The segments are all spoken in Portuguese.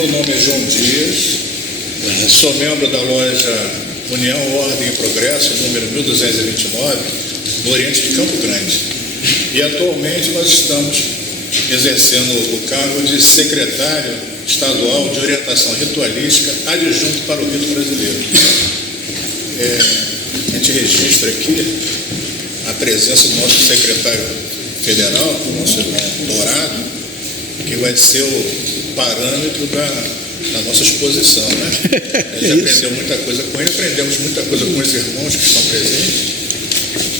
Meu nome é João Dias, sou membro da loja União, Ordem e Progresso, número 1229, no Oriente de Campo Grande. E atualmente nós estamos exercendo o cargo de secretário estadual de orientação ritualística adjunto para o rito brasileiro. A gente registra aqui a presença do nosso secretário federal, do nosso irmão Dourado, que vai ser o parâmetro da nossa exposição, né? A gente aprendeu muita coisa com ele, aprendemos muita coisa com os irmãos que estão presentes,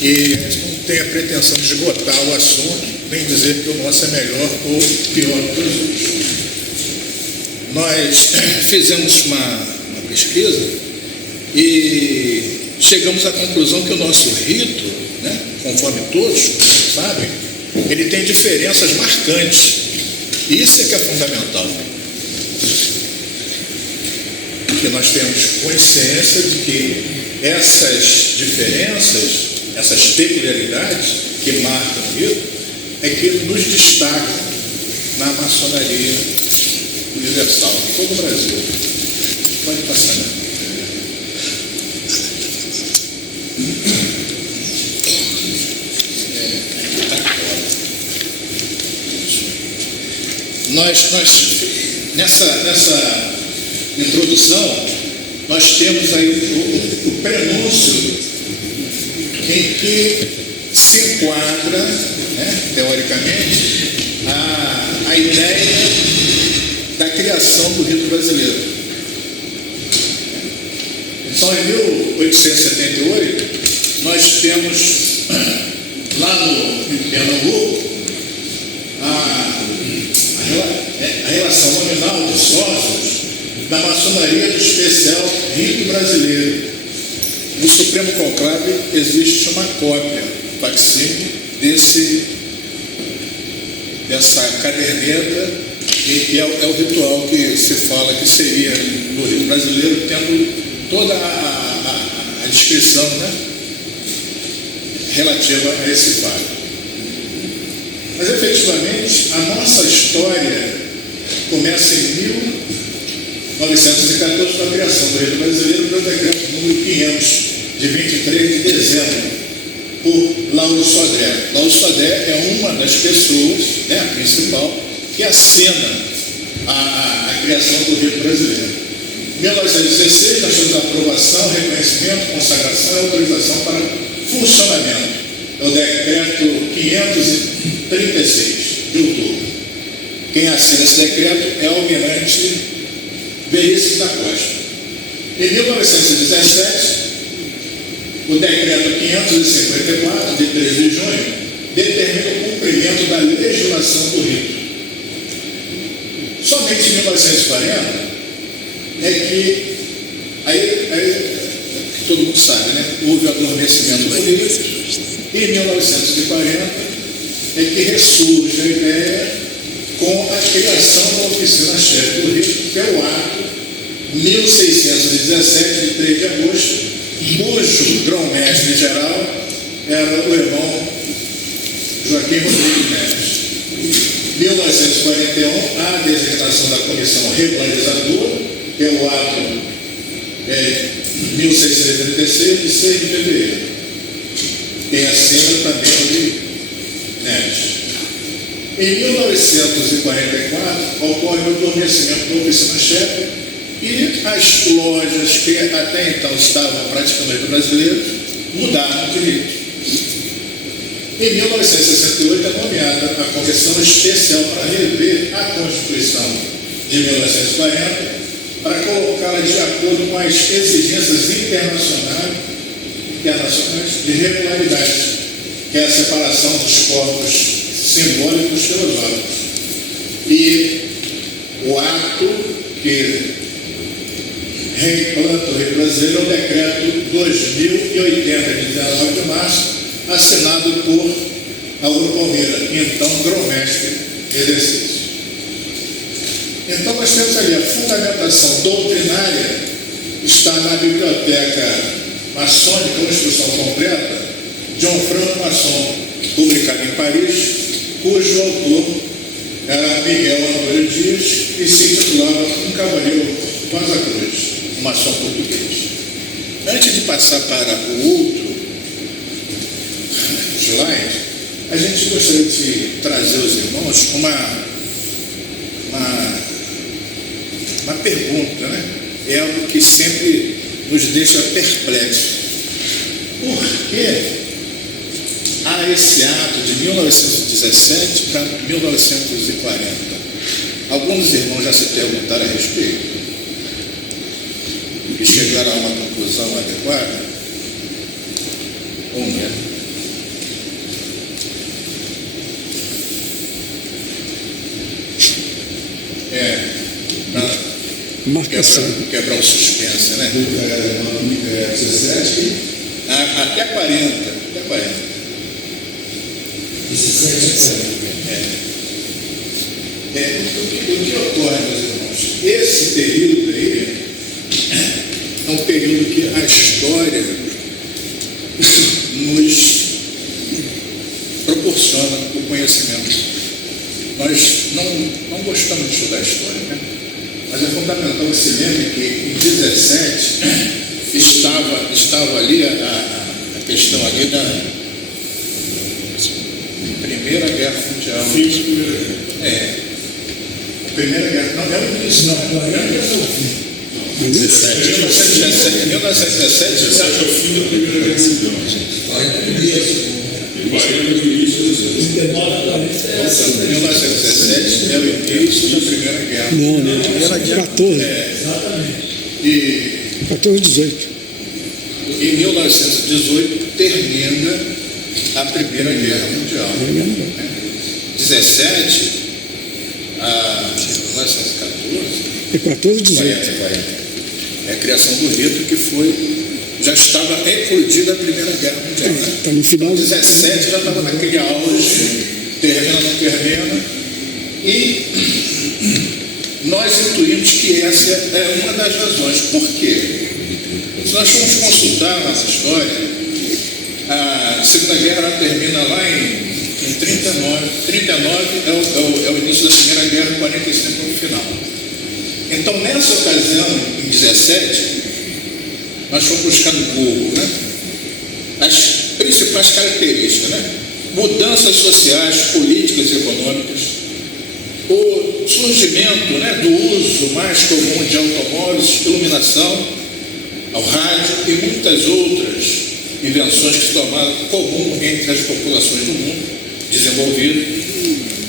e a gente não tem a pretensão de esgotar o assunto, nem dizer que o nosso é melhor ou pior do que os outros. Nós fizemos uma pesquisa e chegamos à conclusão que o nosso rito, né, conforme todos sabem, ele tem diferenças marcantes. Isso é que é fundamental. Porque nós temos consciência de que essas diferenças, essas peculiaridades que marcam o rito, é que nos destacam na maçonaria universal, em todo o Brasil. Pode passar, né? Nessa introdução, nós temos aí o prenúncio em que se enquadra, né, teoricamente, a ideia da criação do rito brasileiro. Então, em 1878, nós temos lá em Pernambuco a relação nominal de sócios da maçonaria do especial rito brasileiro. No Supremo Conclave existe uma cópia, facsímile, dessa caderneta, que é o ritual que se fala que seria no rito brasileiro, tendo toda a descrição, né, relativa a esse fato. Mas, efetivamente, a nossa história começa em 1914 com a criação do rito brasileiro pelo decreto número 500, de 23 de dezembro, por Lauro Sodré. Lauro Sodré é uma das pessoas, né, a principal, que assina a criação do rito brasileiro. Em 1916, nós temos a aprovação, reconhecimento, consagração e autorização para funcionamento. É o decreto 536 de outubro. Quem assina esse decreto é o almirante Veríssimo da Costa. Em 1917, o decreto 554, de 13 de junho, determina o cumprimento da legislação do rito. Somente em 1940 é que, todo mundo sabe, né? Houve o adormecimento do rito. E em 1940 é que ressurge a ideia com a criação da oficina-chefe do rito, que é o ato 1617, de 3 de agosto, cujo grão-mestre geral era o irmão Joaquim Rodrigues Neves. Em 1941, a designação da comissão regularizadora, que é o ato 1636, de 6 de fevereiro. Quem assina também é o de Neves. Em 1944, ocorre o adormecimento da oficina-chefe e as lojas que até então estavam praticando o brasileiro mudaram de rito. Em 1968 é nomeada a Comissão Especial para rever a Constituição de 1940 para colocá-la de acordo com as exigências internacionais de regularidade, que é a separação dos corpos simbólicos filosóficos. E o ato que reimplanta o rito brasileiro é o decreto 2080, de 19 de março, assinado por Auro Palmeira, então grão-mestre exercício. Então nós temos ali a fundamentação doutrinária, está na biblioteca maçônica, uma instrução completa, John Franco Maçom, publicada em Paris, cujo autor era Miguel Antônio Dias e se intitulava Um Cavaleiro Rosa Cruz, um maçom português. Antes de passar para o outro slide, a gente gostaria de trazer aos irmãos uma pergunta, né? É algo que sempre nos deixa perplexos. Por que há esse ato de 1917 para 1940? Alguns irmãos já se perguntaram a respeito e chegaram a uma conclusão adequada? Ou não? Quebrar o suspense, né? 17 até 40. Até 40. 17 o que ocorre, meus irmãos? Esse período aí é um período que a história nos proporciona o conhecimento. Nós não gostamos de estudar a história, né? Mas é fundamental que se lembre que em 17 estava ali a questão ali da Primeira Guerra Mundial. A Primeira Guerra, não era o início, não. A Primeira Guerra foi o fim. 1917 é o fim da Primeira Guerra Mundial. 1917 é o início da Primeira Guerra. Não, era 14. E 14, 18. em 1918 termina a Primeira Guerra Mundial. 17 a 1914. É 14, 18. É a criação do rito que já estava eclodida a Primeira Guerra Mundial. Né? Está no final. 17 já estava naquele auge, termina, não termina. E nós intuímos que essa é uma das razões. Por quê? Se nós formos consultar a nossa história, a Segunda Guerra ela termina lá em 39. 39 é o início da Primeira Guerra, 45 é o final. Então, nessa ocasião, em 17, nós fomos buscar no Google, né, as principais características, né? Mudanças sociais, políticas e econômicas, o surgimento, né, do uso mais comum de automóveis, iluminação, ao rádio e muitas outras invenções que se tornaram comum entre as populações do mundo desenvolvido.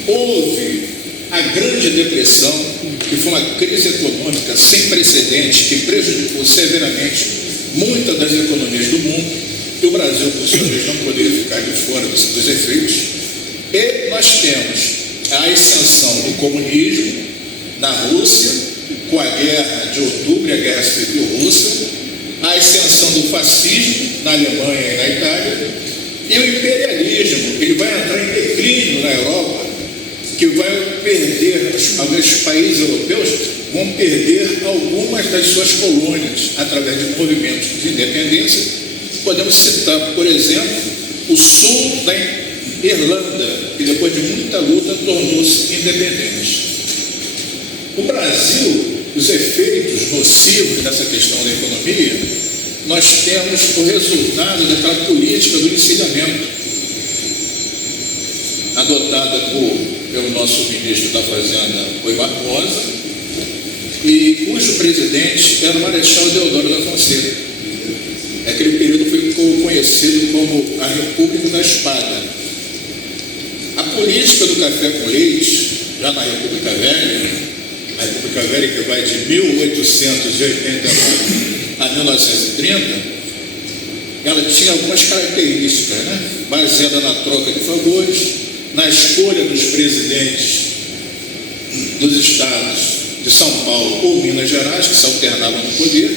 Houve a Grande Depressão, que foi uma crise econômica sem precedentes que prejudicou severamente muitas das economias do mundo, e o Brasil, por sua vez, não poderia ficar de fora dos efeitos. E nós temos a ascensão do comunismo na Rússia, com a Guerra de Outubro e a Guerra Civil Russa, a ascensão do fascismo na Alemanha e na Itália, e o imperialismo, ele vai entrar em declínio na Europa, que vai perder, alguns países europeus vão perder algumas das suas colônias através de movimentos de independência. Podemos citar, por exemplo, o sul da Irlanda, que depois de muita luta tornou-se independente. O Brasil, os efeitos nocivos dessa questão da economia, nós temos o resultado daquela política do encilhamento adotada pelo nosso ministro da Fazenda, Rui Barbosa, e cujo presidente era o Marechal Deodoro da Fonseca. Aquele período ficou conhecido como a República da Espada. A política do café com leite, já na República Velha, a República Velha que vai de 1889 a 1930, ela tinha algumas características, né? Baseada na troca de favores, na escolha dos presidentes dos estados de São Paulo ou Minas Gerais, que se alternavam no poder,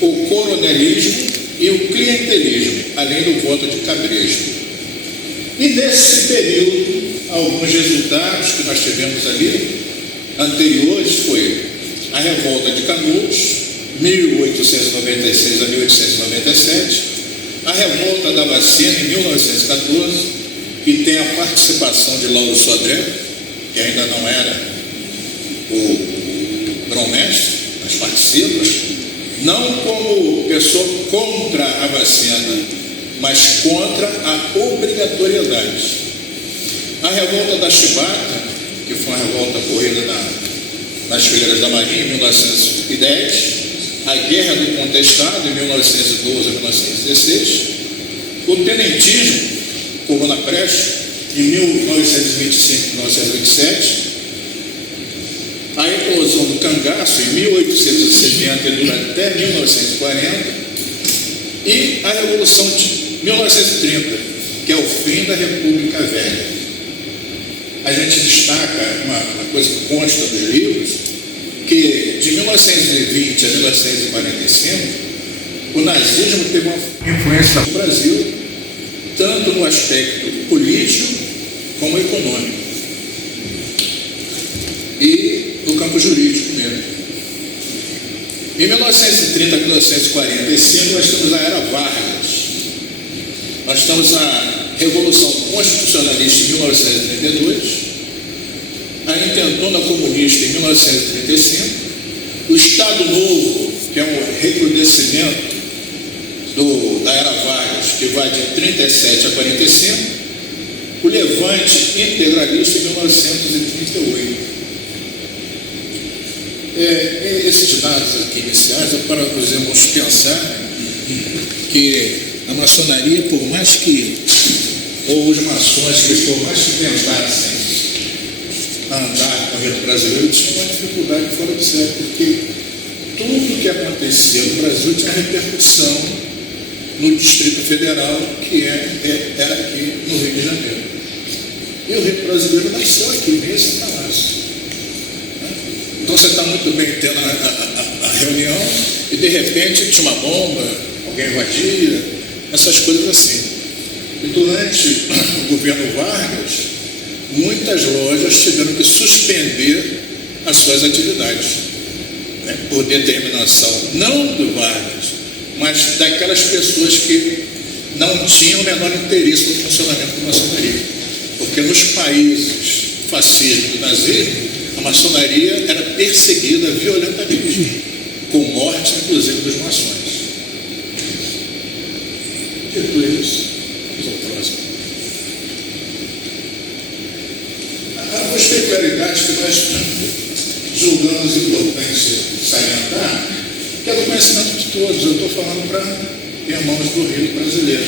o coronelismo e o clientelismo, além do voto de cabresto. E nesse período, alguns resultados que nós tivemos ali, anteriores, foi a revolta de Canudos, 1896 a 1897, a revolta da vacina em 1914, que tem a participação de Lauro Sodré, que ainda não era o grão-mestre, mas participa, não como pessoa contra a vacina, mas contra a obrigatoriedade. A revolta da Chibata, que foi uma revolta ocorrida nas fileiras da Marinha em 1910, a Guerra do Contestado em 1912 a 1916, o tenentismo, Corona Prestes, em 1925 1927, a eclosão do cangaço em 1870 e dura até 1940, e a Revolução de 1930, que é o fim da República Velha. A gente destaca uma coisa que consta dos livros, que de 1920 a 1945, o nazismo teve uma influência no Brasil, tanto no aspecto político como econômico e no campo jurídico mesmo. Em 1930 a 1945 nós temos a Era Vargas, nós temos a Revolução Constitucionalista em 1932, a Intentona Comunista em 1935, o Estado Novo, que é um recrudescimento da Era Vargas, que vai de 37 a 45, o Levante Integralista em 1938. Esses dados aqui iniciais é para os irmãos pensarem que a maçonaria, por mais que, ou os maçons, que por mais que tentassem andar com o rito brasileiro, tinha uma dificuldade fora de sério, porque tudo que acontecia no Brasil tinha repercussão no Distrito Federal, que era aqui no Rio de Janeiro. E o rito brasileiro nasceu aqui, nesse palácio. Então você está muito bem tendo a reunião e de repente tinha uma bomba, alguém invadia, essas coisas assim. E durante o governo Vargas, muitas lojas tiveram que suspender as suas atividades, né, por determinação, não do Vargas, mas daquelas pessoas que não tinham o menor interesse no funcionamento da maçonaria. Porque nos países fascismo e nazismo, a maçonaria era perseguida violentamente, com morte, inclusive, dos maçons. Dito isso, vamos ao próximo. Algumas peculiaridades que nós julgamos importante salientar, que é do conhecimento de todos. Eu estou falando para irmãos do Rio brasileiro.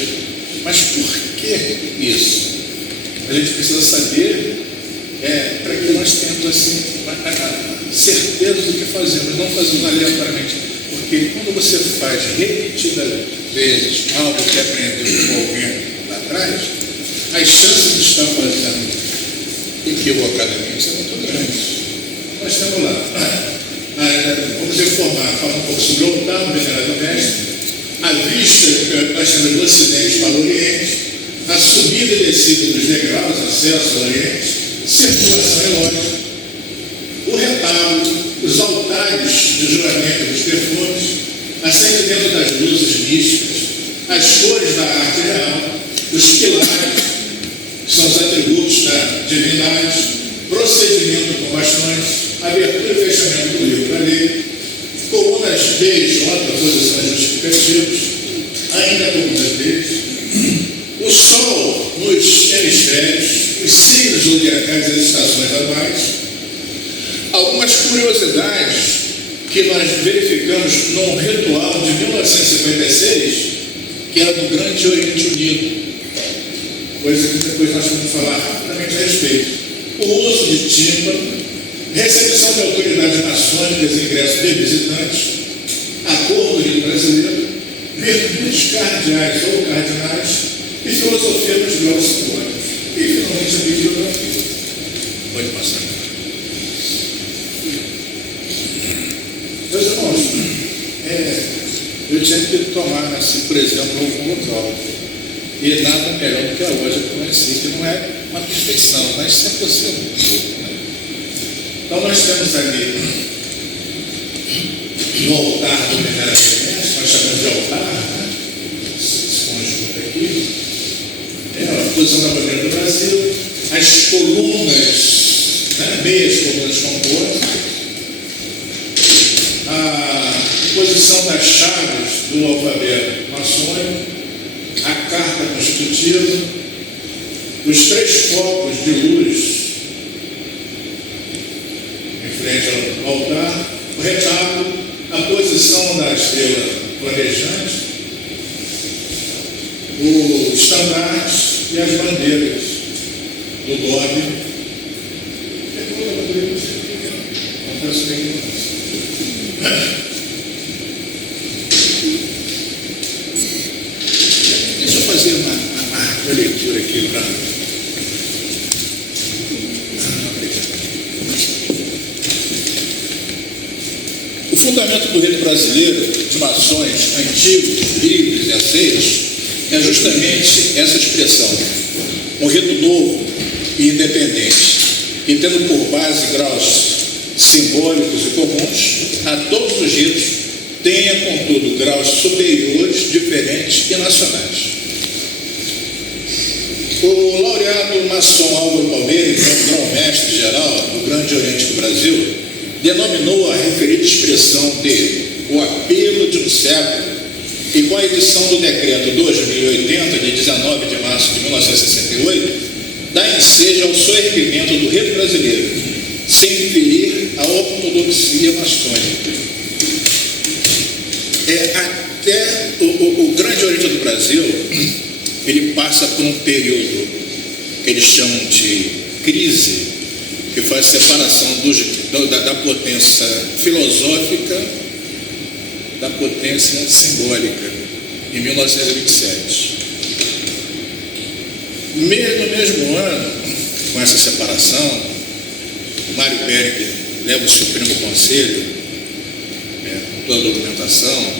Mas por que isso? A gente precisa saber para que nós tenhamos assim, a certeza do que fazemos, não fazemos aleatoriamente. Porque quando você faz repetidas vezes algo que aprendeu com alguém lá atrás, as chances de estar fazendo equivocadamente são muito grandes. Nós estamos lá. Vamos informar, falar um pouco sobre o oitavo venerado mestre, a vista que nós temos do Ocidente para o Oriente, a subida e descida dos degraus, acesso ao Oriente, circulação elógica, o retábulo, os altares de juramento dos perfumes, acendimento das luzes místicas, as cores da arte real, os pilares, que são os atributos da divindade, procedimento com bastões, abertura e fechamento do livro da lei, colunas B e J, posições justificativas, ainda colunas B, o Sol nos hemisférios, os signos zodiacais e as estações anuais, algumas curiosidades que nós verificamos num ritual de 1956, que era do Grande Oriente Unido, coisa que depois nós vamos falar rapidamente a respeito. O uso de tímpano, recepção de autoridades maçônicas e ingresso de visitantes, acordo do Rio brasileiro, virtudes cardeais ou cardinais e filosofia dos graus simbólicos. E finalmente a bibliografia. Pode passar. Meus irmãos, eu tinha que tomar, assim, por exemplo, algum local. E nada melhor do que a loja que eu conheci, que não é uma perfeição, mas sempre você um pouco, né? Então nós temos ali no altar do venerado mestre, nós chamamos de altar, né? Esse conjunto aqui, a posição da bandeira do Brasil, as colunas, né? Meias colunas compostas, são das chaves do alfabeto maçônico, a carta constitutiva, os 3 focos de luz em frente ao altar, o retábulo, a posição da estrela flamejante, o estandarte e as bandeiras do GOB. Confesso bem que deixa eu fazer uma leitura aqui para. O fundamento do rito brasileiro de maçons antigos, livres e aceitos é justamente essa expressão, um rito novo e independente, e tendo por base graus simbólicos e comuns a todos os ritos, tenha, contudo, graus superiores, diferentes e nacionais. O laureado maçom Álvaro Palmeira, grão-mestre geral do Grande Oriente do Brasil, denominou a referida expressão de o apelo de um século, e com a edição do decreto 2080, de 19 de março de 1968, dá ensejo ao soerguimento do rito brasileiro, sem ferir a ortodoxia maçônica. Até o Grande Oriente do Brasil, ele passa por um período que eles chamam de crise, que faz separação da potência filosófica da potência simbólica, em 1927. No mesmo ano, com essa separação, Mário Pérez leva o Supremo Conselho, com toda a documentação,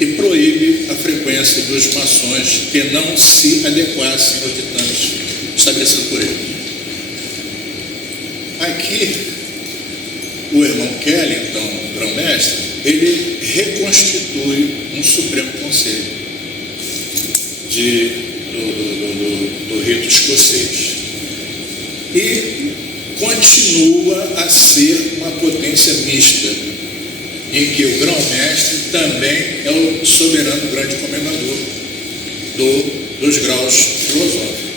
e proíbe a frequência dos maçons que não se adequassem aos ditames estabelecidos por ele. Aqui, o irmão Kelly, então, grão-mestre, ele reconstitui um Supremo Conselho do rito escocês e continua a ser uma potência mista, em que o grão-mestre também é o soberano grande comendador dos graus filosóficos.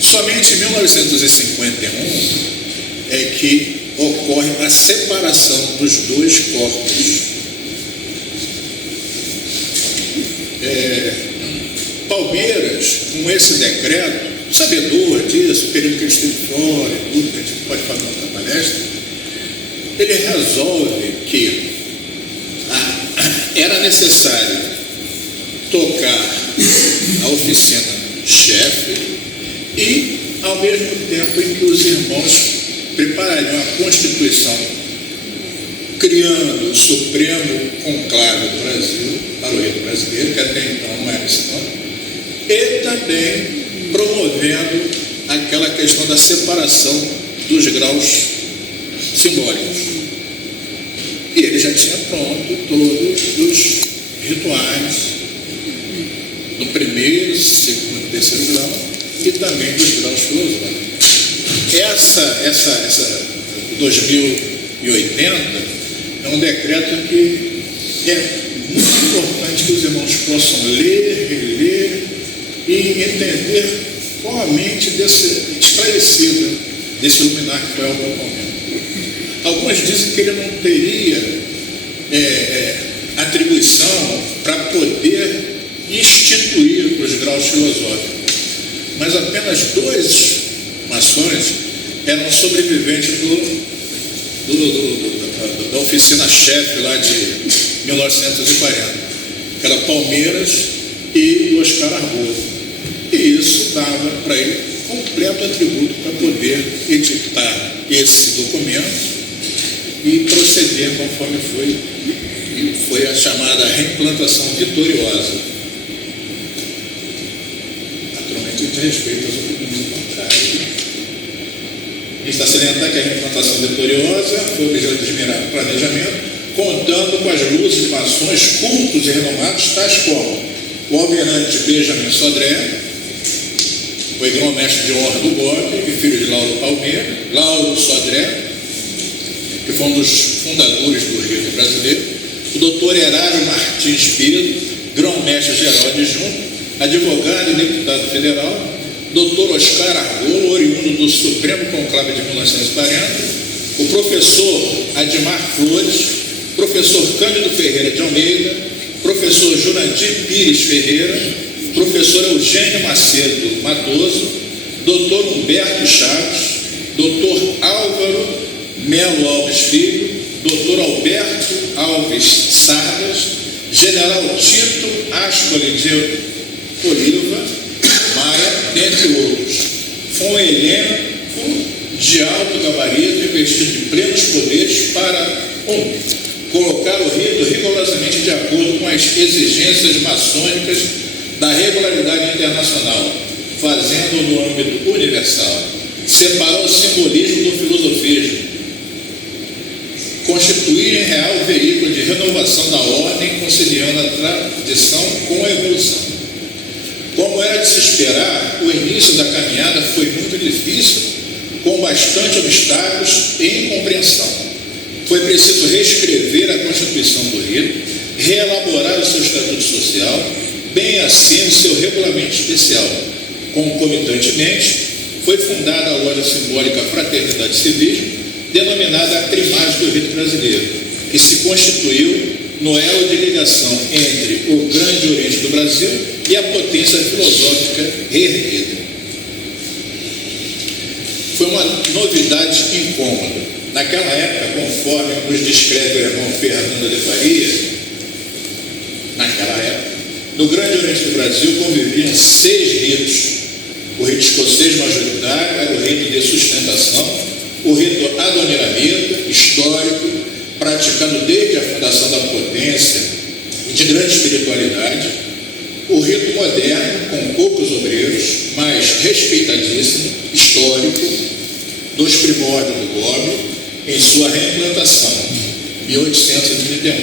Somente em 1951 é que ocorre a separação dos 2 corpos. Palmeiras, com esse decreto, sabedor disso, o período que ele esteve fora e tudo, que a gente pode falar na palestra, ele resolve que era necessário tocar a oficina-chefe e, ao mesmo tempo em que os irmãos preparariam a Constituição, criando o Supremo Conclave do Brasil, para o rito brasileiro, que até então não era esse nome, e também promovendo aquela questão da separação dos graus simbólicos. E ele já tinha pronto todos os rituais do primeiro, segundo e terceiro grau e também dos graus filosóficos. Essa 2080 é um decreto que é muito importante que os irmãos possam ler, reler e entender qual a mente esclarecida desse luminar que foi Álvaro Palmeira. Alguns dizem que ele não teria atribuição para poder instituir os graus filosóficos, mas apenas 2 maçons eram sobreviventes da oficina-chefe lá de 1940, que era Palmeiras e o Oscar Arboso. E isso dava para ele completo atributo para poder editar esse documento e proceder conforme foi a chamada reimplantação vitoriosa. Naturalmente, a gente respeita as opiniões contrárias. Está a salientar que a reimplantação vitoriosa foi objeto de planejamento, contando com as luzes de maçons cultos e renomados, tais como o almirante Benjamin Sodré, foi grão-mestre de honra do GOB e filho de Lauro Palmeira, Lauro Sodré, que foi um dos fundadores do rito brasileiro, o doutor Herário Martins Pedro, grão-mestre geral adjunto, advogado e deputado federal, doutor Oscar Argolo, oriundo do Supremo Conclave de 1940, o professor Admar Flores, professor Cândido Ferreira de Almeida, professor Jurandir Pires Ferreira, professor Eugênio Macedo Matoso, doutor Humberto Chaves, doutor Álvaro Melo Alves Filho, doutor Alberto Alves Sardas, general Tito Ascoli de Oliva Maia, dentre outros. Foi um elenco de alto gabarito investido de plenos poderes para colocar o rito rigorosamente de acordo com as exigências maçônicas da regularidade internacional, fazendo no âmbito universal. Separar o simbolismo do filosofismo, constituir em real veículo de renovação da ordem, conciliando a tradição com a evolução. Como era de se esperar, o início da caminhada foi muito difícil, com bastante obstáculos e incompreensão. Foi preciso reescrever a Constituição do Rito, reelaborar o seu Estatuto Social, bem assim o seu regulamento especial. Concomitantemente, foi fundada a loja simbólica Fraternidade e Civismo, denominada a Primaz do Rito Brasileiro, que se constituiu no elo de ligação entre o Grande Oriente do Brasil e a potência filosófica reerguida. Foi uma novidade incômoda. Naquela época, conforme nos descreve o irmão Fernando de Faria, naquela época, no Grande Oriente do Brasil conviviam 6 ritos. O rito escocês majoritário era o rito de sustentação, o rito adoniramita, histórico, praticado desde a fundação da potência e de grande espiritualidade, o rito moderno, com poucos obreiros, mas respeitadíssimo, histórico, dos primórdios do Gobe, em sua reimplantação, 1831,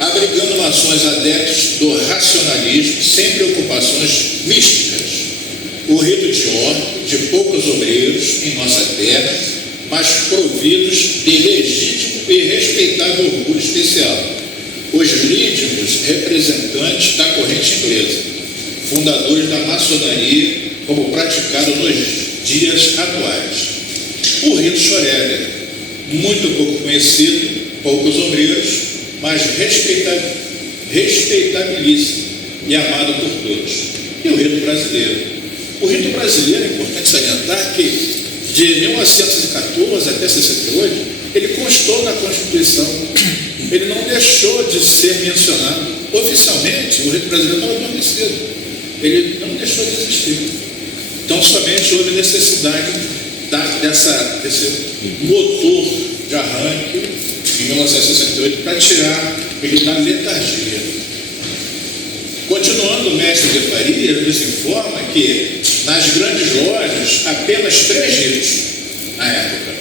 abrigando nações adeptos do racionalismo sem preocupações místicas. O rito de ordem, de poucos obreiros em nossa terra, mas providos de legítimo e respeitável orgulho especial. Os lídimos representantes da corrente inglesa, fundadores da maçonaria, como praticado nos dias atuais. O rito Schroeder, muito pouco conhecido, poucos obreiros, mas respeitabilíssimo e amado por todos. E o rito brasileiro. O rito brasileiro, é importante salientar que de 1914 até 68, ele constou na Constituição. Ele não deixou de ser mencionado. Oficialmente, o rito brasileiro estava adormecido. Ele não deixou de existir. Então, somente houve necessidade desse motor de arranque em 1968 para tirar ele da letargia. Continuando, o mestre de Faria nos informa que nas grandes lojas apenas 3 ritos na época.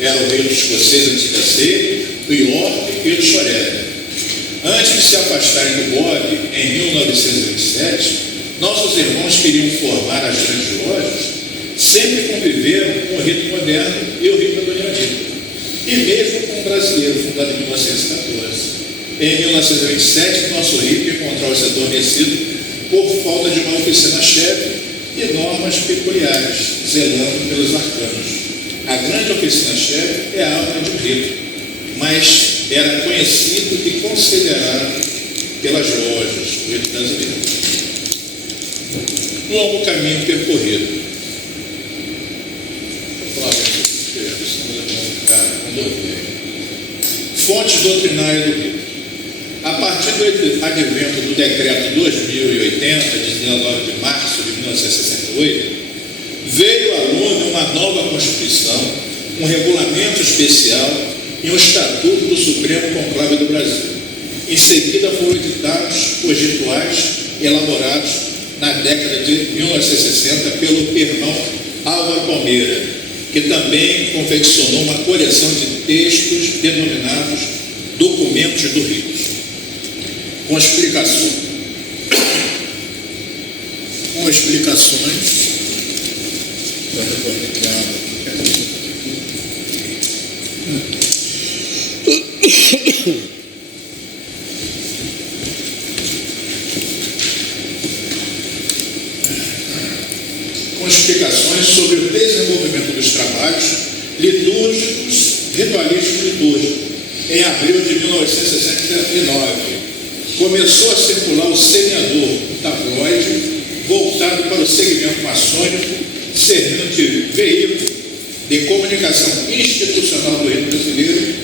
Era o rito escocês antiga ceia, o York e o Schroeder. Antes de se afastarem do Gobe, em 1927, nossos irmãos queriam formar as grandes lojas, sempre conviveram com o rito moderno e o rito adoniramita, e mesmo com o brasileiro, fundado em 1914. Em 1927, nosso rito encontrou-se adormecido por falta de uma oficina-chefe e normas peculiares, zelando pelos arcanos. A grande oficina-chefe é a alma de um rito, mas era conhecido e considerado pelas lojas do rito brasileiro. Longo caminho percorrido. Fontes doutrinárias do rito. A partir do advento do Decreto 2080, de 19 de março de 1968, veio à lume uma nova Constituição, um regulamento especial e um Estatuto do Supremo Conclave do Brasil. Em seguida foram editados os rituais elaborados na década de 1960 pelo irmão Álvaro Palmeira, que também confeccionou uma coleção de textos denominados Documentos do Rito, com explicações explicações sobre o desenvolvimento dos trabalhos litúrgicos, ritualísticos litúrgicos, em abril de 1969. Começou a circular o Semeador, um tabloide voltado para o segmento maçônico, servindo de veículo de comunicação institucional do rito brasileiro,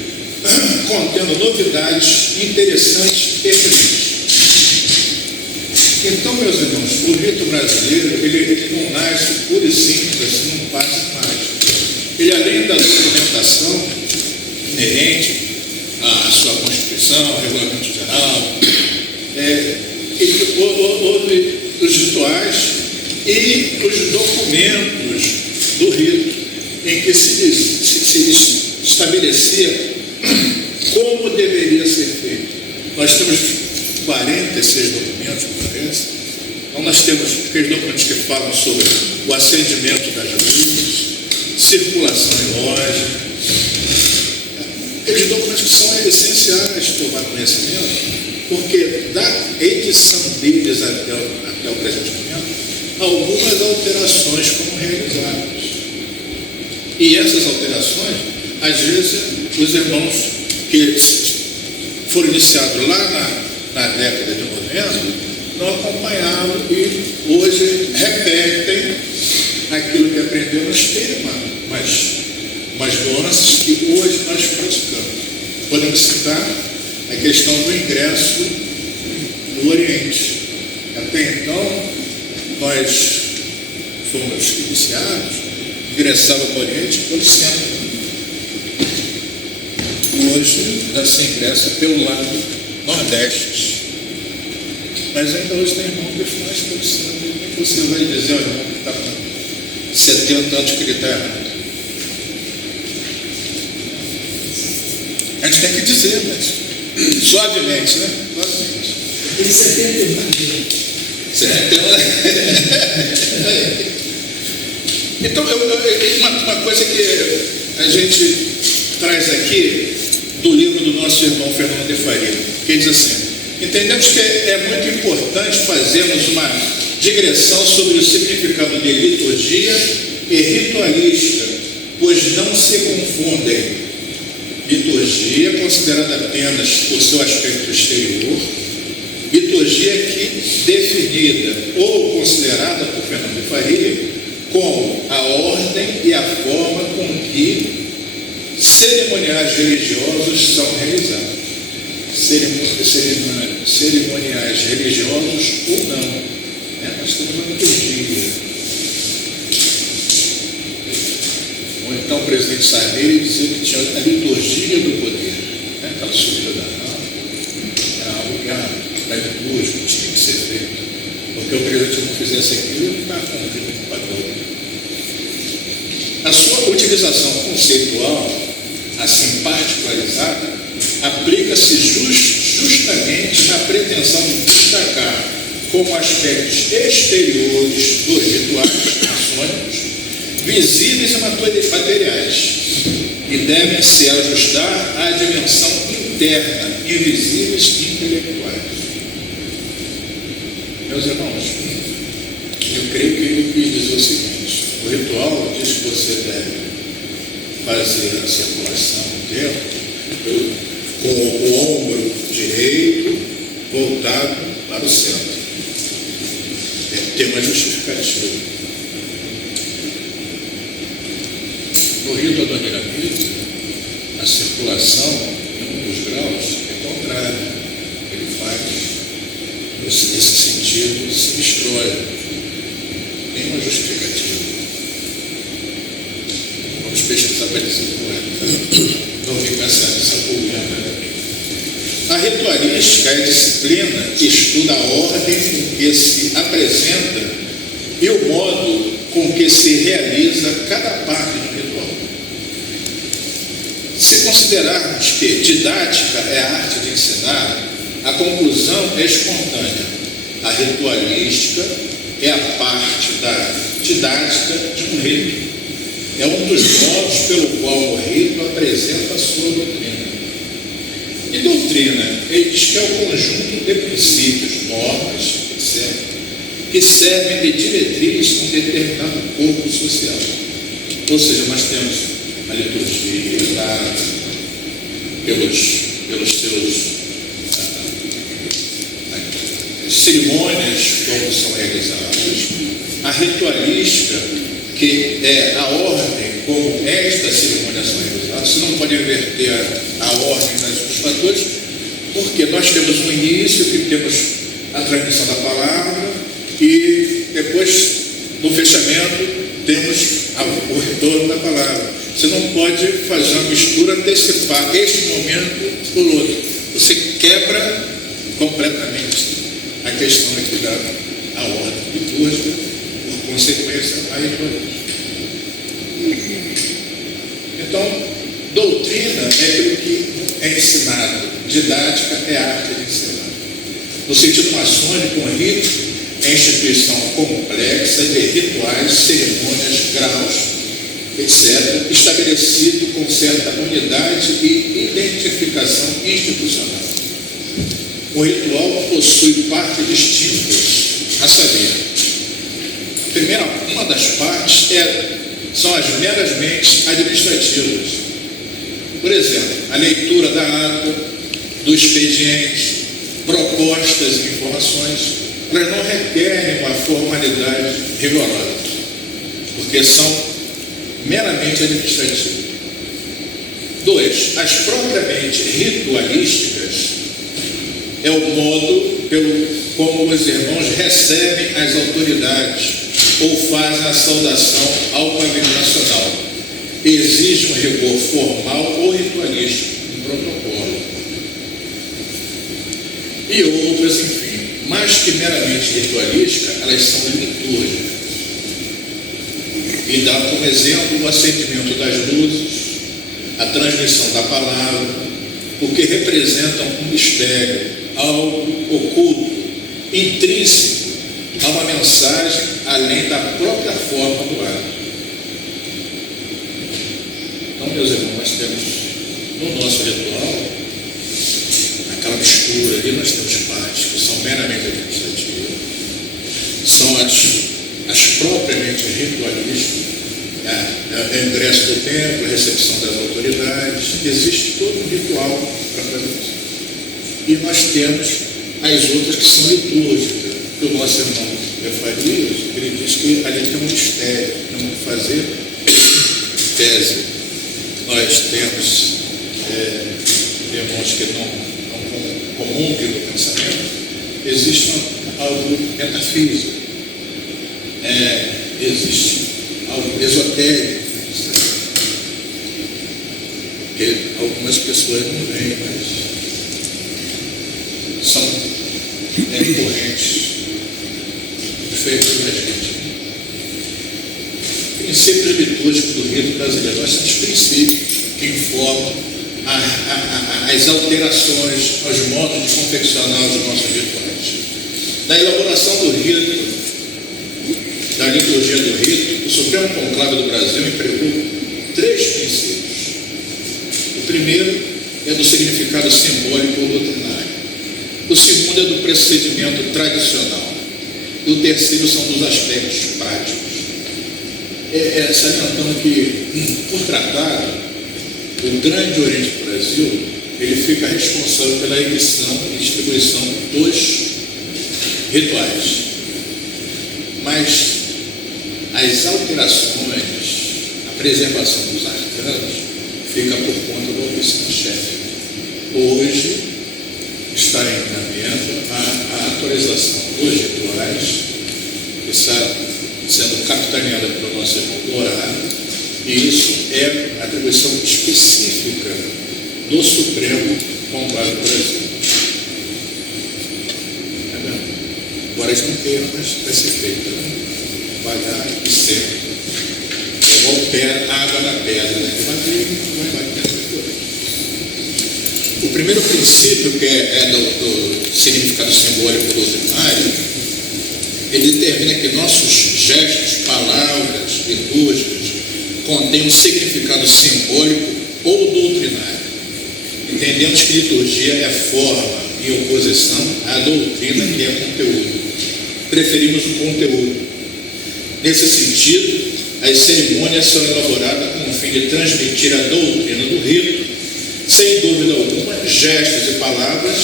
contendo novidades interessantes e pertinentes. Então, meus irmãos, o rito brasileiro, ele não nasce puro e simples, assim, não passa mais. Ele, além da documentação inerente à sua Constituição, Regulamento Geral, houve os rituais e os documentos do rito, em que se estabelecia como deveria ser feito. Nós temos 46 documentos, parece. Então, nós temos aqueles documentos que falam sobre o acendimento das luzes, circulação em loja, aqueles documentos que são essenciais tomar conhecimento, porque da edição deles até o presente momento, algumas alterações foram realizadas. E essas alterações, às vezes, os irmãos que foram iniciados lá na década de 90 não acompanhavam e hoje repetem aquilo que aprenderam, mas tem umas nuances que hoje nós praticamos. Podemos citar a questão do ingresso no Oriente. Até então, nós fomos iniciados, ingressava no Oriente pelo centro. Hoje já se ingressa pelo lado nordeste. Mas ainda hoje tem irmão que faz pelo centro. Como que você vai dizer ao irmão que está com 70 anos que ele está errado? A gente tem que dizer, mas suavemente, né? Suavemente. Tem 71. Então, uma coisa que a gente traz aqui do livro do nosso irmão Fernando de Faria, que diz assim: entendemos que é muito importante fazermos uma digressão sobre o significado de liturgia e ritualística, pois não se confundem. Liturgia, considerada apenas por seu aspecto exterior, liturgia aqui definida ou considerada por Fernando de Faria como a ordem e a forma com que cerimoniais religiosos são realizados. Cerimoniais religiosos ou não. Nós temos uma liturgia. Ou então o presidente Sarney dizia que tinha a liturgia do poder. Aquela subida da alma. Era algo que a liturgia tinha que ser feito. Porque o presidente não fizesse aquilo, ele estava cumprindo o padrão. A sua utilização conceitual, assim particularizada, aplica-se justamente na pretensão de destacar como aspectos exteriores dos rituais maçônicos, visíveis e materiais, e devem se ajustar à dimensão interna, invisíveis e intelectuais. Meus irmãos, eu creio que ele quis dizer o seguinte: o ritual diz que você deve fazer a circulação do tempo com o ombro direito voltado para o centro. Tem uma justificativa. No rito adoniramita, a circulação em um dos graus é contrária. Ele faz, nesse sentido, se destrói. Tem uma justificativa. Vamos pesquisar para dizer correto. Não ficar essa pulgada. A ritualística é a disciplina que estuda a ordem com que se apresenta e o modo com que se realiza cada parte do ritual. Se considerarmos que didática é a arte de ensinar, a conclusão é espontânea. A ritualística é a parte da didática de um rito. É um dos modos pelo qual o rito apresenta a sua doutrina. E doutrina, ele diz que é o conjunto de princípios, normas, etc., que servem de diretriz a um determinado corpo social. Ou seja, nós temos a liturgia dada pelos seus cerimônias como são realizadas, a ritualística, que é a ordem como estas cerimônias são realizadas. Você não pode inverter a ordem dos fatores, porque nós temos um início, que temos a transmissão da palavra, e depois, no fechamento, temos o retorno da palavra. Você não pode fazer uma mistura, antecipar este momento por outro. Você quebra completamente a questão aqui da ordem litúrgica, por consequência, a ritualística. Então, doutrina é aquilo que é ensinado, didática é a arte de ensinar. No sentido maçônico, um rito é instituição complexa de rituais, cerimônias, graus, etc., estabelecido com certa unidade e identificação institucional. O ritual possui partes distintas, a saber, uma das partes são as meramente administrativas. Por exemplo, a leitura da ata, do expediente, propostas e informações, elas não requerem uma formalidade rigorosa, porque são meramente administrativas. 2. As propriamente ritualísticas é o modo como os irmãos recebem as autoridades ou fazem a saudação ao pavilhão nacional. Exige um rigor formal ou ritualístico, um protocolo. E outras, enfim, mais que meramente ritualísticas, elas são litúrgicas. E dá como exemplo o acendimento das luzes, a transmissão da palavra, porque representam um mistério, algo oculto, intrínseco a uma mensagem além da própria forma do ato. Então, meus irmãos, nós temos no nosso ritual aquela mistura ali. Nós temos partes que são meramente administrativas, são as propriamente ritualísticas, o ingresso do templo, a recepção das autoridades. Existe todo um ritual para fazer isso. E nós temos as outras que são litúrgicas. O nosso irmão Efarias, ele diz que ali tem um mistério, não fazer tese. Nós temos irmãos que não comungam do pensamento. Existe algo metafísico, existe algo esotérico, que algumas pessoas não veem, mas são correntes feitas da gente. Princípios litúrgicos do rito brasileiro. Nós temos princípios que informam as alterações, os modos de confeccionar os nossos rituais. Na elaboração do rito, da liturgia do rito, o Supremo Conclave do Brasil empregou 3 princípios. O primeiro é do significado simbólico ou doutrinário. O segundo é do procedimento tradicional. E o terceiro são dos aspectos práticos. Salientando que, por tratado, o Grande Oriente do Brasil, ele fica responsável pela edição e distribuição dos rituais. Mas as alterações, a preservação dos arcanos, fica por conta da oficina-chefe. Hoje está em andamento a atualização dos rituais, que está sendo capitaneada pelo nosso irmão Dourado, e isso é atribuição específica do Supremo Conclave do Brasil. Agora eles não queiram, mas vai ser feito, né? Trabalhar e sempre. Igual água na pedra, né? Vai. O primeiro princípio, que é do significado simbólico doutrinário, ele determina que nossos gestos, palavras, litúrgicas contêm um significado simbólico ou doutrinário. Entendemos que liturgia é forma em oposição à doutrina, que é conteúdo. preferimos o conteúdo. Nesse sentido, as cerimônias são elaboradas com o fim de transmitir a doutrina do rito, sem dúvida alguma, gestos e palavras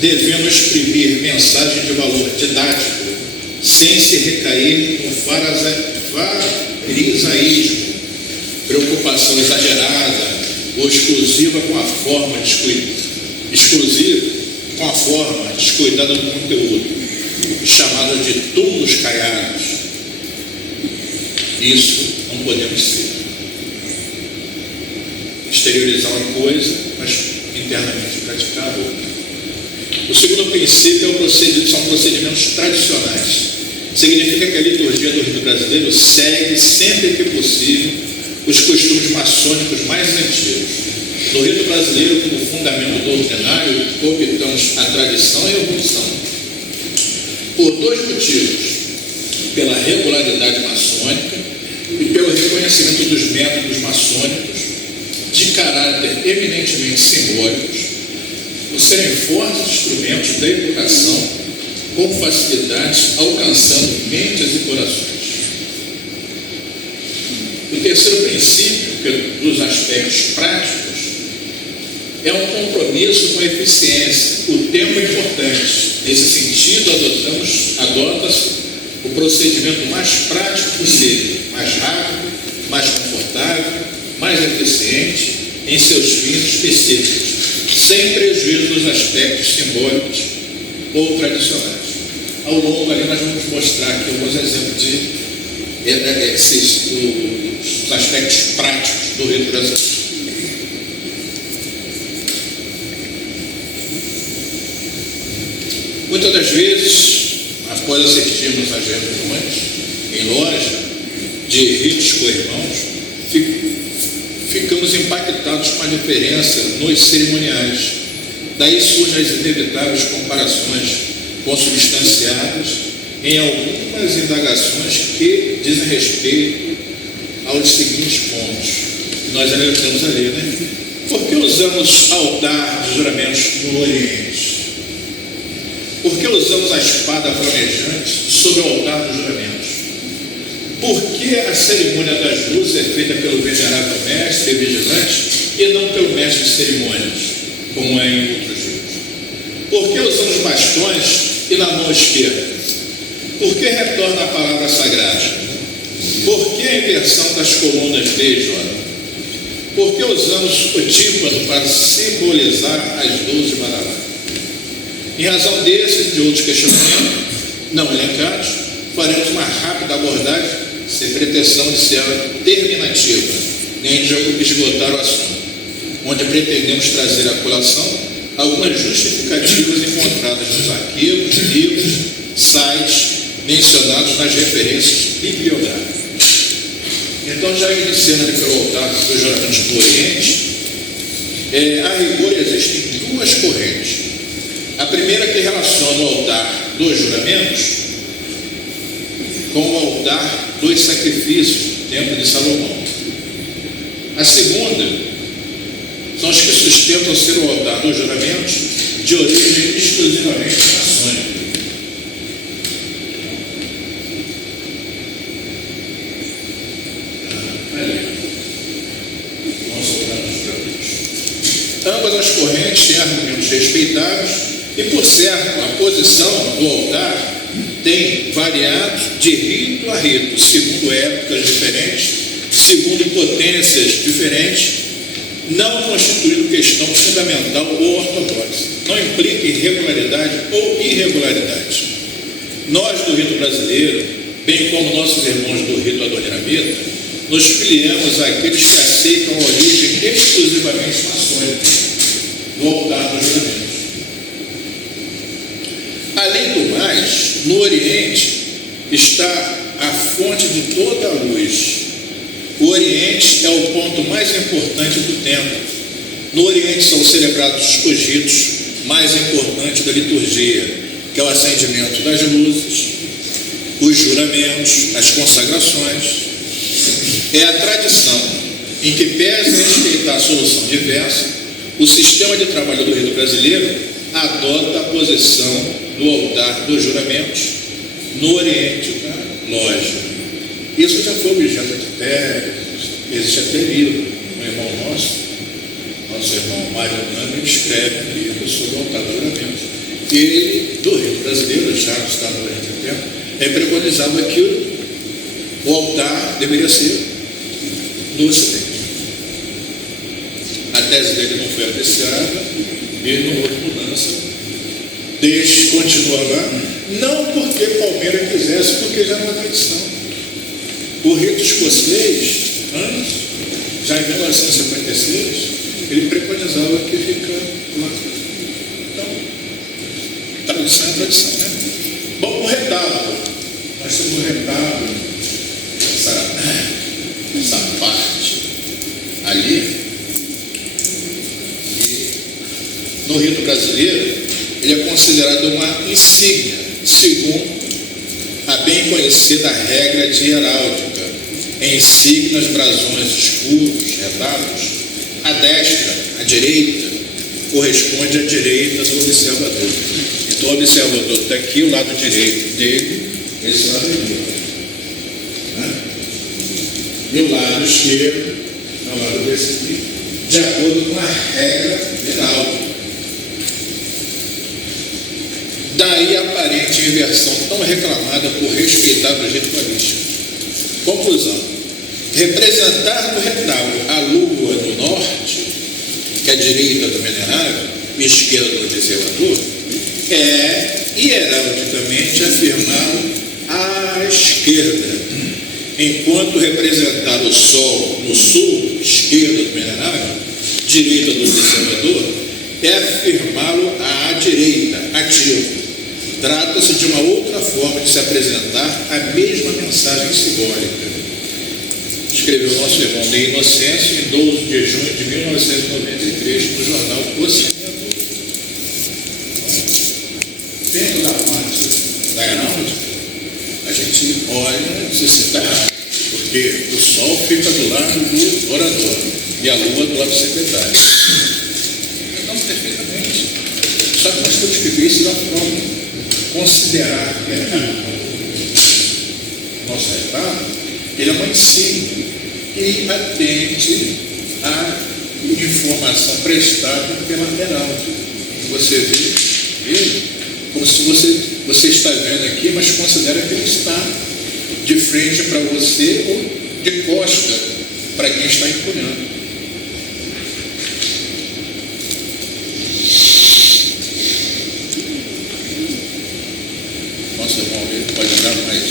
devendo exprimir mensagem de valor didático, sem se recair no farisaísmo, preocupação exagerada ou exclusiva com a forma descuidada do conteúdo, chamada de túmulos caiados. Isso não podemos ser. Exteriorizar uma coisa, mas internamente praticar outra. O segundo princípio são procedimentos tradicionais. Significa que a liturgia do rito brasileiro segue, sempre que possível, os costumes maçônicos mais antigos. No rito brasileiro, como fundamento doutrinário, optamos a tradição e a evolução. Por dois motivos: pela regularidade maçônica e pelo reconhecimento dos métodos maçônicos, de caráter eminentemente simbólicos, por serem fortes instrumentos da educação, com facilidade, alcançando mentes e corações. O terceiro princípio, dos aspectos práticos, é um compromisso com a eficiência. O tempo é importante. Nesse sentido, adota-se o procedimento mais prático possível, mais rápido, mais confortável, mais eficiente em seus fins específicos, sem prejuízo dos aspectos simbólicos ou tradicionais. Ao longo ali nós vamos mostrar aqui alguns exemplos dos aspectos práticos do rito brasileiro. Muitas das vezes, após assistirmos às reuniões em loja de ritos co-irmãos, ficamos impactados com a diferença nos cerimoniais. Daí surgem as inevitáveis comparações consubstanciadas em algumas indagações que dizem respeito aos seguintes pontos, que nós analisamos ali, né? Por que usamos altar de juramentos no Oriente? Por que usamos a espada flamejante sobre o altar dos juramentos? Por que a cerimônia das luzes é feita pelo venerável mestre e vigilante e não pelo mestre de cerimônias, como é em outros ritos? Por que usamos bastões e na mão esquerda? Por que retorna a palavra sagrada? Por que a inversão das colunas desde ora? Por que usamos o tímpano para simbolizar as 12 maravilhas? Em razão desses e de outros questionamentos não elencados, faremos uma rápida abordagem, sem pretensão de ser terminativa, nem de esgotar o assunto, onde pretendemos trazer à colação algumas justificativas encontradas nos arquivos, livros, sites mencionados nas referências bibliográficas. Então, já iniciando ali pelo altar dos juramentos do Oriente, a rigor existem duas correntes. A primeira que relaciona o altar dos juramentos com o altar dos sacrifícios, templo de Salomão. A segunda são os que sustentam ser o altar dos juramentos de origem exclusivamente maçônica. Ambas as correntes têm argumentos respeitáveis e, por certo, a posição do altar tem variado de rito a rito, segundo épocas diferentes, segundo potências diferentes, não constituindo questão fundamental ou ortodoxa. Não implica irregularidade ou irregularidade. Nós, do rito brasileiro, bem como nossos irmãos do rito adoniramita, nos filiamos àqueles que aceitam a origem exclusivamente maçônica do altar dos juramentos. Além do mais, no Oriente está a fonte de toda a luz. O Oriente é o ponto mais importante do templo. No Oriente são celebrados os ritos mais importantes da liturgia, que é o acendimento das luzes, os juramentos, as consagrações. É a tradição em que, pese a respeitar a solução diversa, o sistema de trabalho do rito brasileiro adota a posição do altar dos juramentos No Oriente, lógico. Isso já foi objeto de tese, existe até livro. Um irmão nosso irmão Mário Nami, escreve um livro sobre o altar do juramento. Ele, do Rio brasileiro, já está no Oriente Eterno, preconizava que o altar deveria ser no Ocidente. A tese dele não foi apreciada e não houve mudança. Continua lá, não porque Palmeira quisesse, porque já era uma tradição. O rito escocês, antes, já em 1956, ele preconizava que fica lá. Então, tradição é tradição, né? Bom, o retábulo. Nós temos o retábulo, essa parte ali. No rito brasileiro, ele é considerado uma insígnia, segundo a bem conhecida regra de heráldica. Em insígnias, brasões, escudos, retábulos, a destra, a direita, corresponde à direita do observador. Então, o observador está aqui, o lado direito dele, esse lado aqui. Né? E o lado esquerdo é o lado desse aqui, de acordo com a regra heráldica. Daí a aparente inversão tão reclamada por respeitáveis ritualistas. Conclusão: representar no retábulo a lua do norte, que é a direita do venerável e a esquerda do observador, é hieraldicamente afirmá-lo à esquerda, enquanto representar o sol no sul, esquerda do venerável, direita do observador, é afirmá-lo à direita, ativo. Trata-se de uma outra forma de se apresentar a mesma mensagem simbólica. Escreveu o nosso irmão de Inocêncio em 12 de junho de 1993 no jornal O Semeador. Dentro da parte da heráldica, a gente olha se está errado, porque o sol fica do lado do orador e a lua do lado do secretário. Então, perfeitamente. Só que nós temos que ver isso da forma. Considerar que nosso retábulo, ele é uma insígnia e atende à informação prestada pela heráldica. Você vê ele como se você está vendo aqui, mas considera que ele está de frente para você ou de costa para quem está empunhando. Nosso irmão pode dar mais,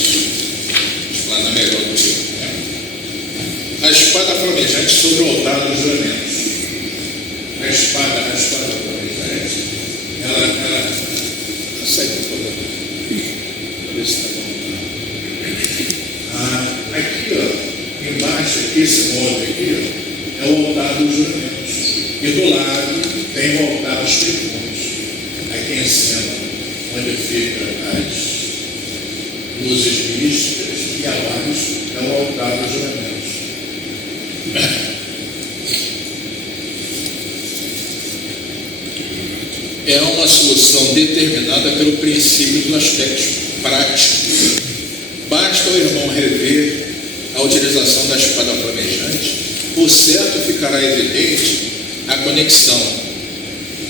explanar melhor do que eu. Né? A espada flamejante sobre o altar dos juramentos. A espada flamejante, ela sai por favor. Para ver se está bom. Aqui, ó, embaixo, aqui, esse molde aqui, ó, é o altar dos juramentos. E do lado tem o altar dos tribunos. Aqui em cima, onde fica as luzes místicas, e abaixo é o altar dos juramentos. É uma solução determinada pelo princípio dos aspectos práticos. Basta o irmão rever a utilização da espada flamejante, por certo ficará evidente a conexão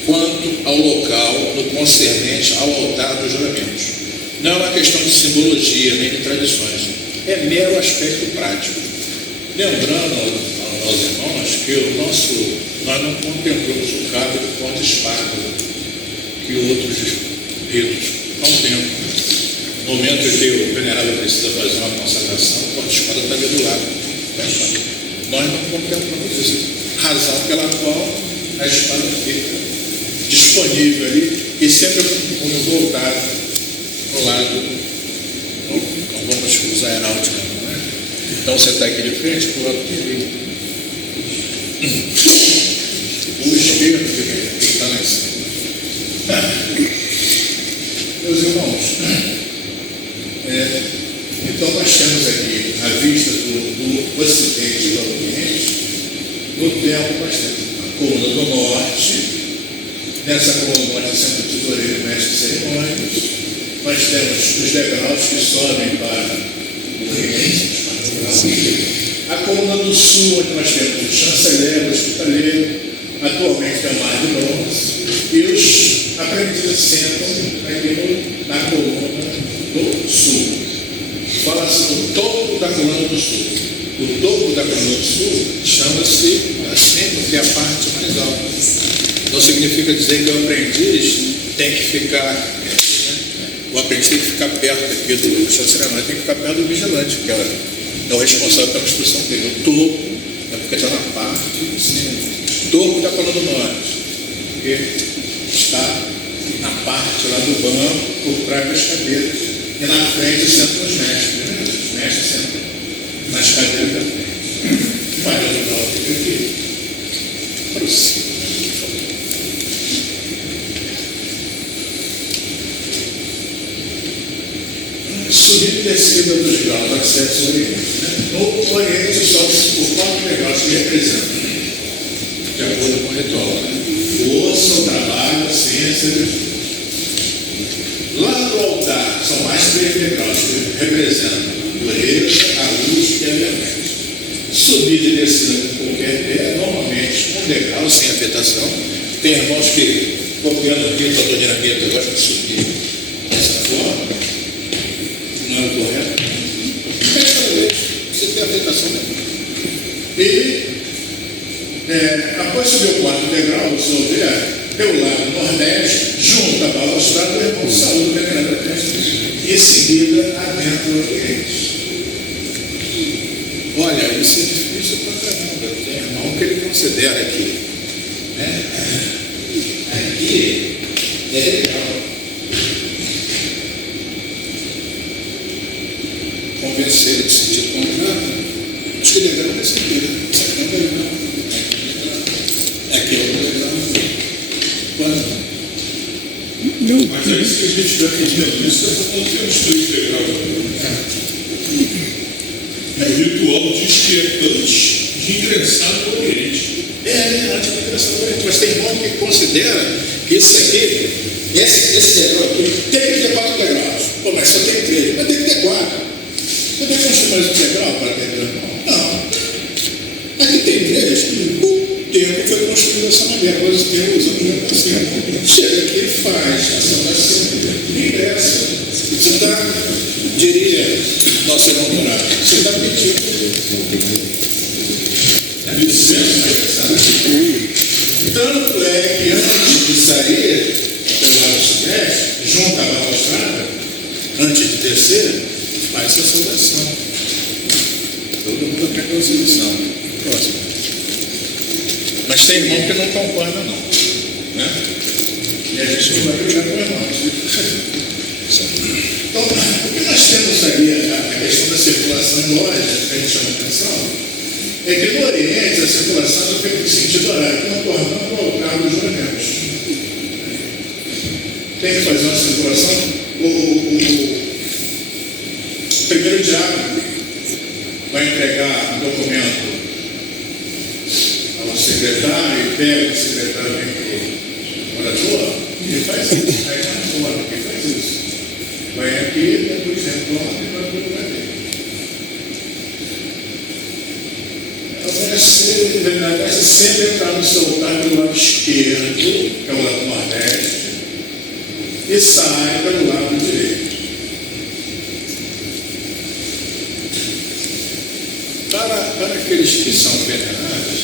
quanto ao local no concernente ao altar dos juramentos. Não é uma questão de simbologia nem de tradições, é mero aspecto prático. Lembrando aos irmãos que nós não contemplamos o cabo de porta-espada que outros ritos contemplam. No momento em que o venerável precisa fazer uma consagração, o porta-espada está ali do lado. Nós não contemplamos isso, razão pela qual a espada fica disponível ali e sempre com o voltado no lado. Não vamos usar a heráldica, não é? Então você está aqui de frente para o lado direito. O esquerdo que está lá em cima. Meus irmãos, então nós temos aqui a vista do Ocidente e do Oriente. No tempo nós temos a coluna do Norte. Nessa coluna do Norte sempre o tesoureiro e mestre de cerimônias. nós temos os degraus que sobem para o Oriente, a coluna do sul, onde nós temos o chanceler, o hospitaleiro, atualmente é o Mar de Bronze, e os aprendizes sentam aqui na coluna do sul. Fala-se no topo da coluna do sul. O topo da coluna do sul chama-se assim porque é a parte mais alta. Não significa dizer que o aprendiz tem que ficar, o aprendiz tem que ficar perto aqui do chanceler, mas tem que ficar perto do vigilante, que é o responsável pela instrução dele. O topo é porque está na parte de cima. O topo da coluna do norte, porque está na parte lá do banco, por trás das cadeiras. E na frente sentam os mestres, né? Os mestres sentam nas cadeiras da frente. Maria do Norte fica aqui. Prossiga. Subida e descida dos graus, acesso ao Oriente. No Oriente, sobe-se por 4 degraus que representam, de acordo com o ritual, força, o trabalho, a ciência. Lá no altar, são mais 3 degraus que representam a pureza, a luz e a verdade. Subida e descida com qualquer pé, normalmente um degrau sem afetação. Tem irmãos que, copiando aqui, a doutrina Rita gosta de subir dessa forma. Não é o correto. Cada vez você tem afetação nenhuma. E após subir o 4º degrau, o senhor vê pelo lado nordeste, junto à balustrada, o irmão saúde venerando a testa e em seguida adentra o Oriente. Olha, isso é difícil pra caramba. Tem irmão que ele considera aqui, né? Aqui é legal. Convencer ele de sentir contrato, acho que legal é esse aqui, né? Aqui é um legal. Aqui é um legal. Quando? Não. Mas é isso que a gente está entendendo. Isso é porque tem os 3 degraus. O ritual diz que é antes de ingressar no Oriente. Antes de ingressar no Oriente. Mas tem irmão que considera que isso aqui, esse degrau aqui, tem que ter 4 degraus. Pô, mas só tem 3, mas tem que ter 4. Você tem que construir mais um degrau para ter irmão? Não. Aqui tem 3, o tempo foi construído dessa maneira, agora os tempos usando assim. Chega aqui e faz a saudação, ingressa. Você está, diria, nosso irmão Dourado, você está pedindo licença para ingressar. Tanto é que antes de sair pelo lado sudeste, junto à balustrada, antes de descer, faz essa saudação. Todo mundo aprendeu a solução. Próximo. Mas tem irmão que não concorda, não. Né? E a gente não vai brigar com irmãos. Então, o que nós temos ali, a questão da circulação lógica, que a gente chama atenção, é que no Oriente a circulação é feita em sentido horário, contornando o altar dos juramentos. Tem que fazer uma circulação. O primeiro diácono vai entregar um documento ao secretário e pega o secretário vem para o orador, ele faz isso, vai lá fora, ele faz isso. Vai aqui, depois retorna e vai para o lugar dele. Vai sempre entrar no seu altar pelo lado esquerdo, que é o lado nordeste, e sai pelo lado direito. Para aqueles que são venerados,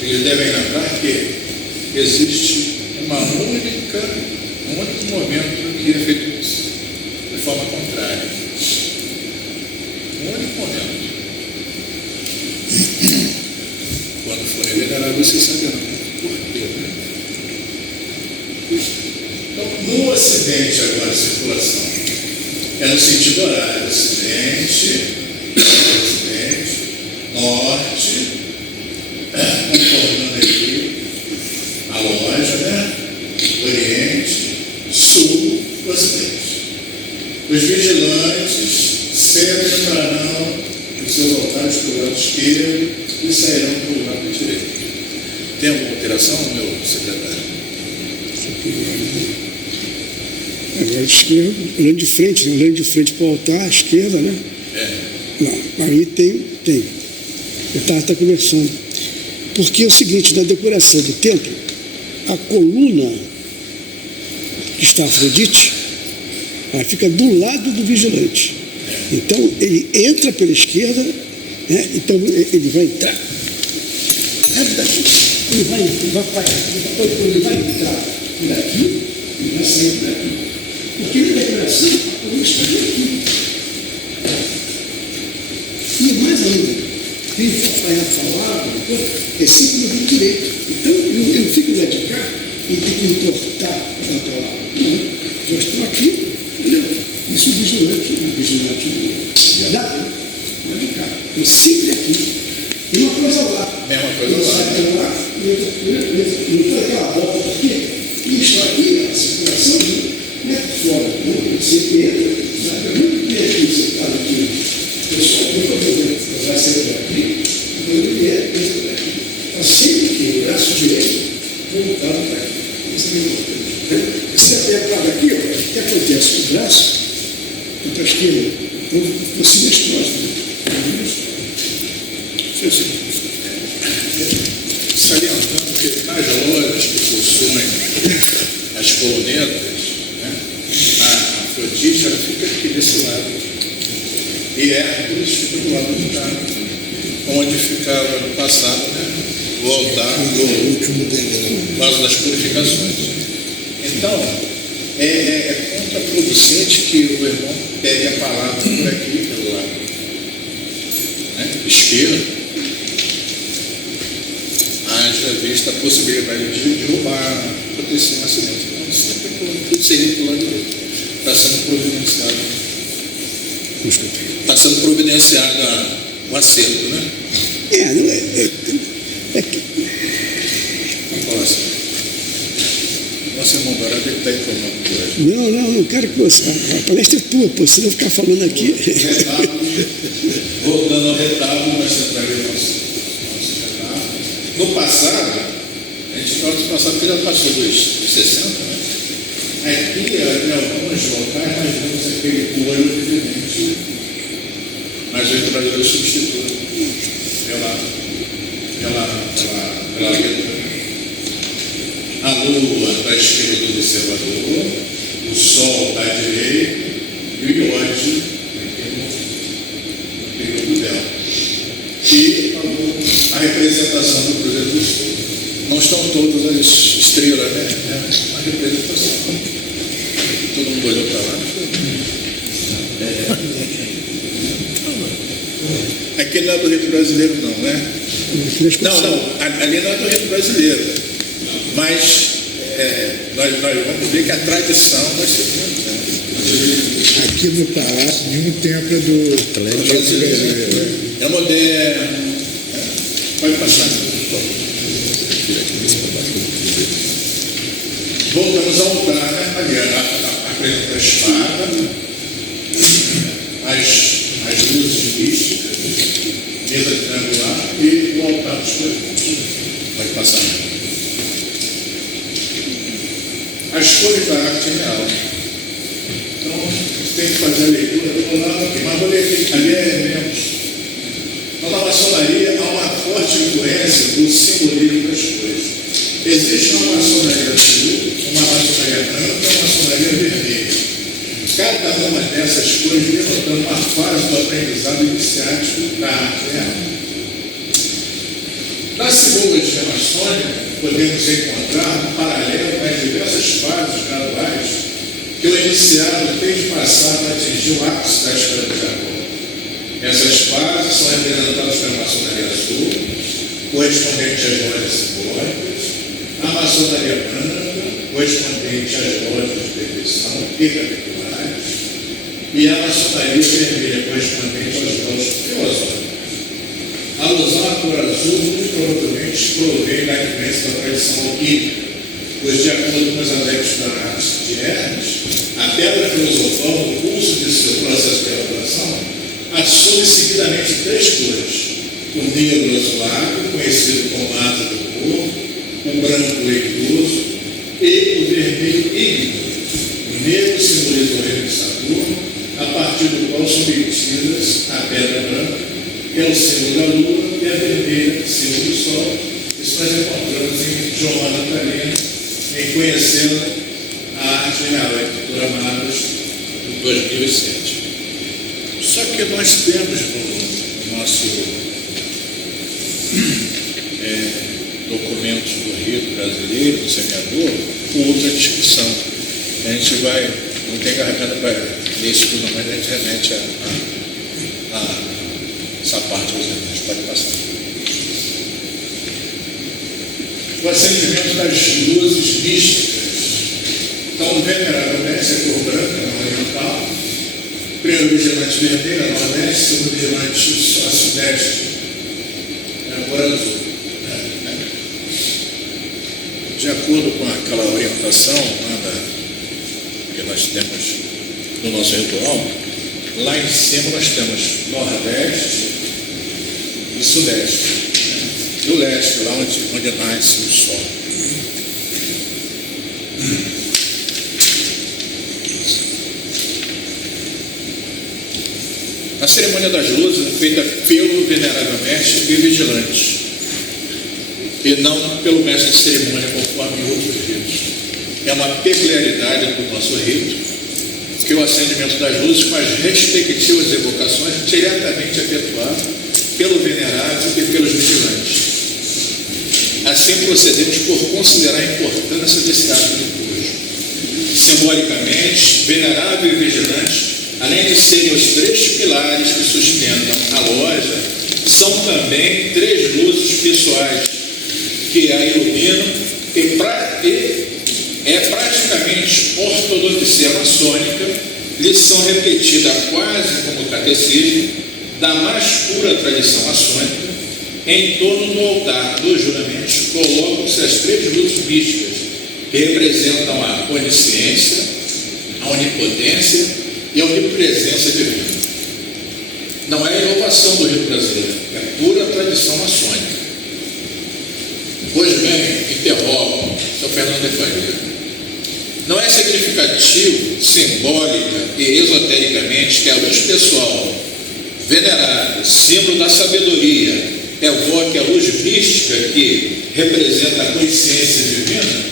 eles devem lembrar que existe um único momento que é feito de forma contrária. Um único momento. Quando forem venerados, vocês saberão por quê. Né? Então, no Ocidente, agora, a circulação é no sentido horário. Ocidente, norte, contornando aqui a loja, né? Oriente, sul, ocidente. Os vigilantes sempre entrarão nos seus altares pelo lado esquerdo e sairão pelo lado direito. Tem alguma alteração, meu secretário? Agora de esquerda, olhando de frente, né? Olhando de frente para o altar, à esquerda, né? Não, aí tem. Eu estava até conversando. Porque é o seguinte, na decoração do templo, a coluna que está Afrodite, ela fica do lado do vigilante. Então, ele entra pela esquerda, né? Então ele vai entrar. Ele vai entrar por aqui e vai sair por aqui. Porque na decoração, a coluna está aqui. E mais ainda, quem for apanhar para o lado, é sempre no lado direito. Então, eu não fico lá de cá e tem que entortar para lá. Não, eu estou aqui, entendeu? Isso é vigilante dá de cá. Eu sempre aqui. E uma coisa lá. Mesma coisa lá. Eu estou aquela volta aqui, e isso aqui, a circulação, não é fora. Você entra, sabe? Muito bem aqui, você está aqui. Pessoal, muito vai ser por aqui, quando ele vier, pensa por aqui. Está sempre aqui, o braço direito, voltado para aqui. Você apertado aqui, ó, o que acontece? O braço para a esquerda, então você destroça. Salientando que nas lojas que possuem as colunetas, né, a Afrodite ela fica aqui desse lado. E Hércules fica do lado de cá, onde ficava no passado, né, o altar do vaso das purificações. Então, é contraproducente que o irmão pegue a palavra por aqui, pelo lado, né, esquerdo, haja vista a possibilidade de derrubar, acontecer um acidente. Então, sempre tudo seria pelo lado direito. Está sendo providenciado. Está sendo providenciado o acerto, né? Próximo. Nossa, irmão Dourado, ele está informando por aí. Não quero que você. A palestra é tua, pô, se não ficar falando aqui. Voltando ao retábulo, nós centraremos nosso retábulo. No passado, a gente fala do passado que já passou dos 60, né? Aqui, em alguns locais, nós vemos aquele olho evidente, mas o trabalhador substitui pela letra. A lua está à esquerda do observador, o sol está à direita e o iode no período dela. E a representação do Cruzeiro do Sul. Não estão todas as estrelas, né? É uma representação. Todo mundo olhou para lá. Aqui não é do rito brasileiro, não, né? Não, ali não é do rito brasileiro. Mas nós vamos ver que a tradição vai ser muito. Aqui no Palácio, nenhum templo é do Atlético brasileiro. É moderno. Pode passar. Voltamos ao altar, né? Ali apresenta a espada, as luzes místicas, mesa triangular e o altar dos perfumes. Pode passar. As cores da arte real. Então, tem que fazer a leitura do lado aqui. Mas vou ler aqui. Ali é menos. Então, na maçonaria há uma forte influência do simbolismo das cores. Existe uma maçonaria azul, uma maçonaria branca e uma maçonaria vermelha. Cada uma dessas cores denotando uma fase do aprendizado iniciático da arte real. Na simbologia maçônica, podemos encontrar um paralelo com as diversas fases graduais que o iniciado tem de passar para atingir o ápice da esfera de Jacó. Essas fases são representadas pela maçonaria azul, correspondente às lojas simbólicas, a maçonaria branca, correspondente às lojas de perfeição e capitulares, e a maçonaria vermelha, correspondente aos graus filosóficos. A alusão à cor azul muito provavelmente provém da influência da tradição alquímica, pois, de acordo com os adeptos da arte de Hermes, a pedra filosofal, no curso de seu processo de elaboração, assume seguidamente três cores: o negro azulado, conhecido como asa do corpo, o branco leitoso e o vermelho índigo. O negro simboliza o reino de Saturno, a partir do qual são obtidas a pedra branca, que é o símbolo da lua, e a vermelha, símbolo do sol. Isso nós encontramos em Joana Natalina, em Conhecendo a Arte Real, a editora Amados, de 2007. Só que nós temos no nosso documentos do rito brasileiro, do semeador, outra discussão. A gente vai, não tem garganta para ler isso tudo, mas a gente remete a essa parte dos remédios. Pode passar. O acendimento das luzes místicas. Então, o venerável mestre é cor branca, não oriental. Primeiro vigilante vermelho, a nordeste. Segundo vigilante a sudeste, é a cor azul. De acordo com aquela orientação que nós temos no nosso ritual, lá em cima nós temos nordeste e sudeste, e o leste, lá onde nasce o sol. A cerimônia das luzes é feita pelo venerável mestre e vigilante, e não pelo mestre de cerimônia, conforme outros ritos. É uma peculiaridade do nosso rito, que o acendimento das luzes com as respectivas evocações diretamente efetuado pelo venerável e pelos vigilantes. Assim procedemos por considerar a importância desse ato litúrgico. Simbolicamente, venerável e vigilante, além de serem os três pilares que sustentam a loja, são também três luzes pessoais que a iluminam e é praticamente ortodoxia maçônica, lição repetida quase como catecismo da mais pura tradição maçônica. Em torno do altar dos juramentos colocam-se as três luzes místicas que representam a onisciência, a onipotência e a onipresença divina. Não é inovação do rito brasileiro, é pura tradição maçônica. Pois bem, interrogo, Sr. Fernando de Faria, não é significativo, simbólica e esotericamente que a luz pessoal, venerável, símbolo da sabedoria, evoque a luz mística que representa a consciência divina?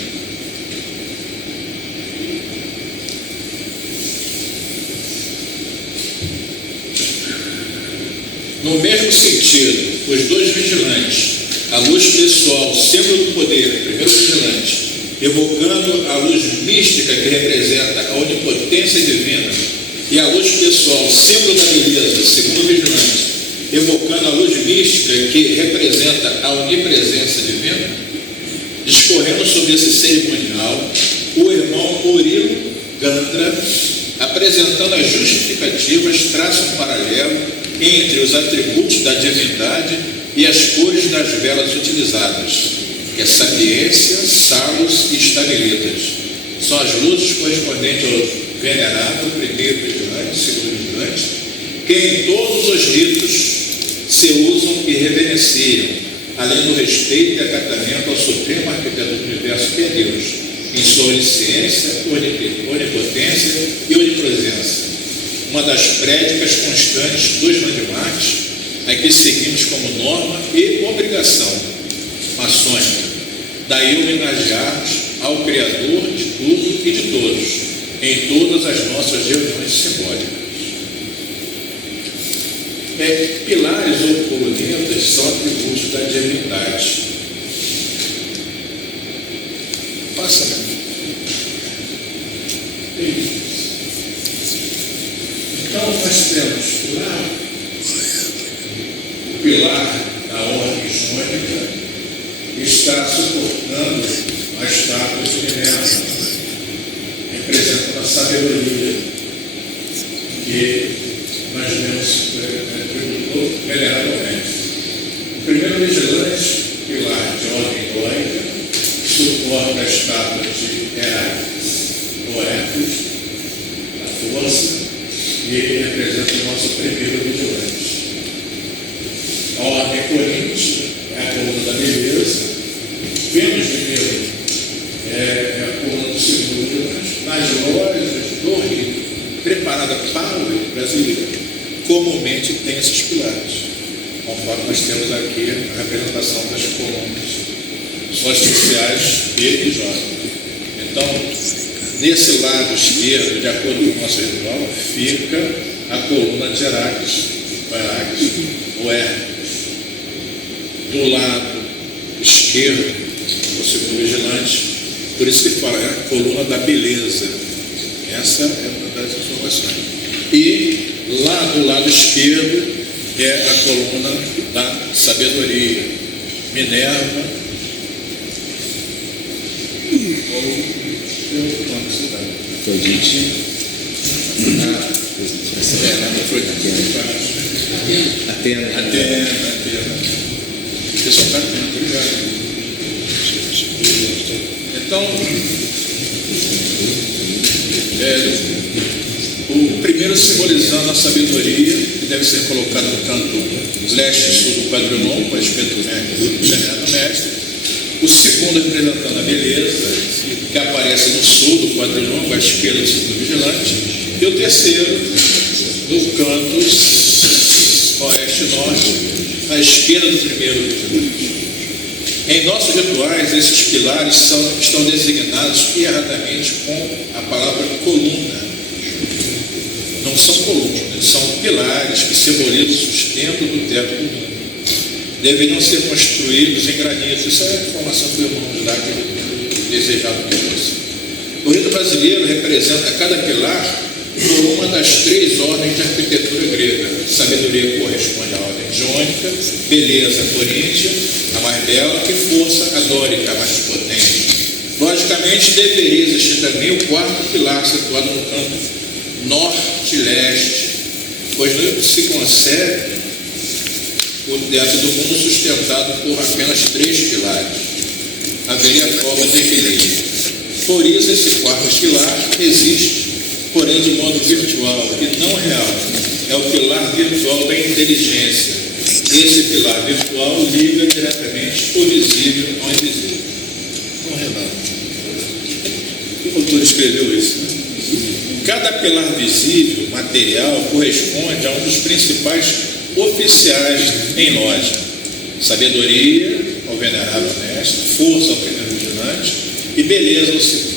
No mesmo sentido, os dois vigilantes, a luz pessoal, símbolo do poder, primeiro vigilante, evocando a luz mística que representa a onipotência divina, e a luz pessoal, símbolo da beleza, segundo vigilante, evocando a luz mística que representa a onipresença divina, discorrendo sobre esse cerimonial, o irmão Murilo Gandra, apresentando as justificativas, traça um paralelo entre os atributos da divindade e as cores das velas utilizadas, que é sapiência, salos e estamelitas. São as luzes correspondentes ao venerável, primeiro vigilante, segundo vigilante, que em todos os ritos se usam e reverenciam, além do respeito e acatamento ao supremo arquiteto do universo, que é Deus, em sua onisciência, onipotência e onipresença. Uma das prédicas constantes dos mandimartes, a que seguimos como norma e obrigação maçônica. Daí homenagearmos ao Criador de tudo e de todos, em todas as nossas reuniões simbólicas. Pilares ou colunetas são atributos da divindade. Passa, né? Então, nós temos lá o pilar da ordem jônica, que está suportando a estátua de Minerva, representando a sabedoria que nós vemos veneravelmente. O primeiro vigilante, pilar de ordem dórica, suporta a estátua de Heráclides, ou Hércules, a força, e ele representa o nosso primeiro vigilante. A ordem coríntia é a coluna da beleza. Vênus de Milo é a coluna do segundo vigilante. Nas lojas tem esses pilares, conforme nós temos aqui a representação das colunas sociais B e J. Então, nesse lado esquerdo, de acordo com o nosso ritual, fica a coluna de Heraques, ou Hermes. Do lado esquerdo, o segundo vigilante, por isso que fala, é a coluna da beleza. Essa é uma das informações. E lá do lado esquerdo é a coluna da sabedoria, Minerva, Afrodite. Atena. O pessoal está atento, obrigado. Então, o primeiro simbolizando a sabedoria, que deve ser colocado no canto leste e sul do quadrilon, com a espeto do venerado mestre. O segundo representando a beleza, que aparece no sul do quadrilon, com a esquerda do segundo vigilante. E o terceiro, no canto oeste e norte, à esquerda do primeiro vigilante. Em nossos rituais, esses pilares estão designados erradamente com a palavra coluna. Não são colunas, são pilares que simbolizam o sustento do teto do mundo. Deveriam ser construídos em granito. Isso é a informação que o irmão de lá desejava que fosse. O rito brasileiro representa cada pilar por uma das três ordens de arquitetura grega. Sabedoria corresponde à ordem jônica, beleza coríntia, a mais bela, e força a dórica, a mais potente. Logicamente, deveria existir também o quarto pilar, situado no canto norte e leste, pois não se concebe o teto do mundo sustentado por apenas três pilares. Haveria forma de equilíbrio. Por isso, esse quarto pilar existe, porém de modo virtual e não real. É o pilar virtual da inteligência. Esse pilar virtual liga diretamente o visível ao invisível. Então, Renato, o autor escreveu isso, né? Cada pilar visível, material, corresponde a um dos principais oficiais em lógica. Sabedoria ao venerável mestre, força ao primeiro vigilante e beleza ao segundo.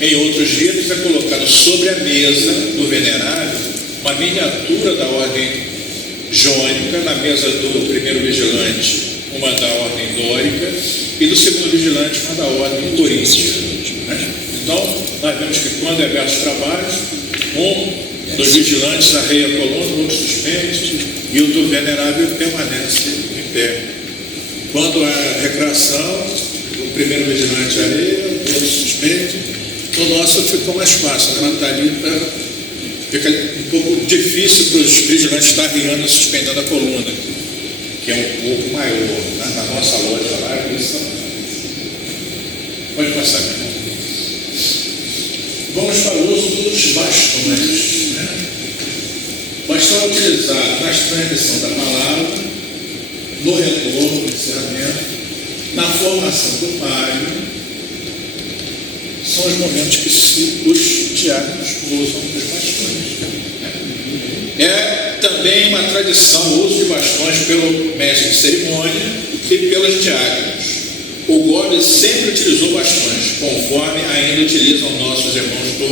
Em outros ritos é colocado sobre a mesa do venerável uma miniatura da ordem jônica, na mesa do primeiro vigilante uma da ordem dórica e do segundo vigilante uma da ordem coríntia. Então, nós vemos que quando é versos trabalhos, um dos vigilantes arreia a coluna, o outro suspende, e o do venerável permanece em pé. Quando há recreação, o primeiro vigilante arreia, o outro suspende. O nosso ficou mais fácil, né? Natalita fica um pouco difícil para os vigilantes estar arriando e suspendendo a coluna, que é um pouco maior. Na nossa loja lá, isso pode passar, meu irmão. Vamos para o uso dos bastões. Né? O bastão é utilizado na transmissão da palavra, no retorno, no encerramento, na formação do palio. São os momentos que os diáconos usam os bastões. É também uma tradição o uso de bastões pelo mestre de cerimônia e pelos diáconos. O Gobe sempre utilizou bastões, conforme ainda utilizam nossos irmãos do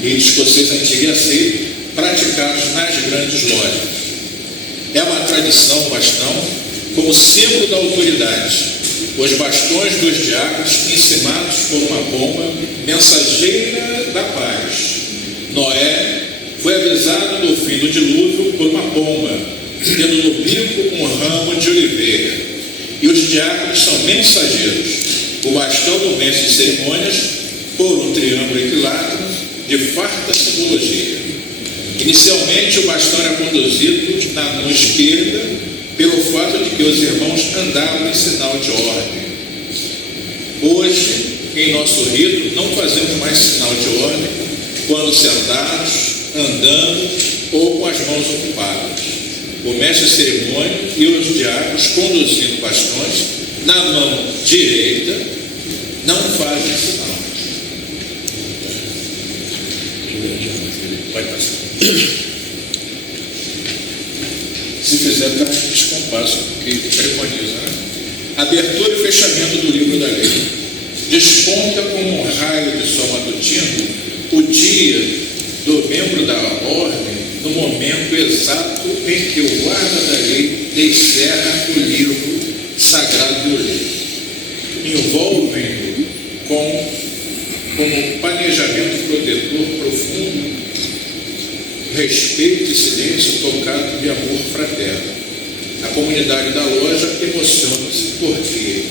rito escocês antigo e aceito, praticados nas grandes lojas. É uma tradição o bastão como símbolo da autoridade. Os bastões dos diáconos encimados por uma pomba mensageira da paz. Noé foi avisado do fim do dilúvio por uma pomba, tendo no bico um ramo de oliveira. E os diáconos são mensageiros. O bastão do mestre de cerimônias por um triângulo equilátero de farta simbologia. Inicialmente, o bastão era conduzido na mão esquerda pelo fato de que os irmãos andavam em sinal de ordem. Hoje, em nosso rito, não fazemos mais sinal de ordem quando sentados, andando ou com as mãos ocupadas. O mestre de cerimônia e os diáconos conduzindo bastões na mão direita não fazem sinal. Vai passar. se fizer está em descompasso com o que preconiza, né? Abertura e fechamento do livro da lei. Desponta como um raio de sol matutino o dia do membro da ordem no momento exato em que o guarda da lei descerra o livro sagrado do lei. Envolvem-no como planejamento protetor profundo, respeito e silêncio tocado de amor fraterno. A comunidade da loja emociona-se porque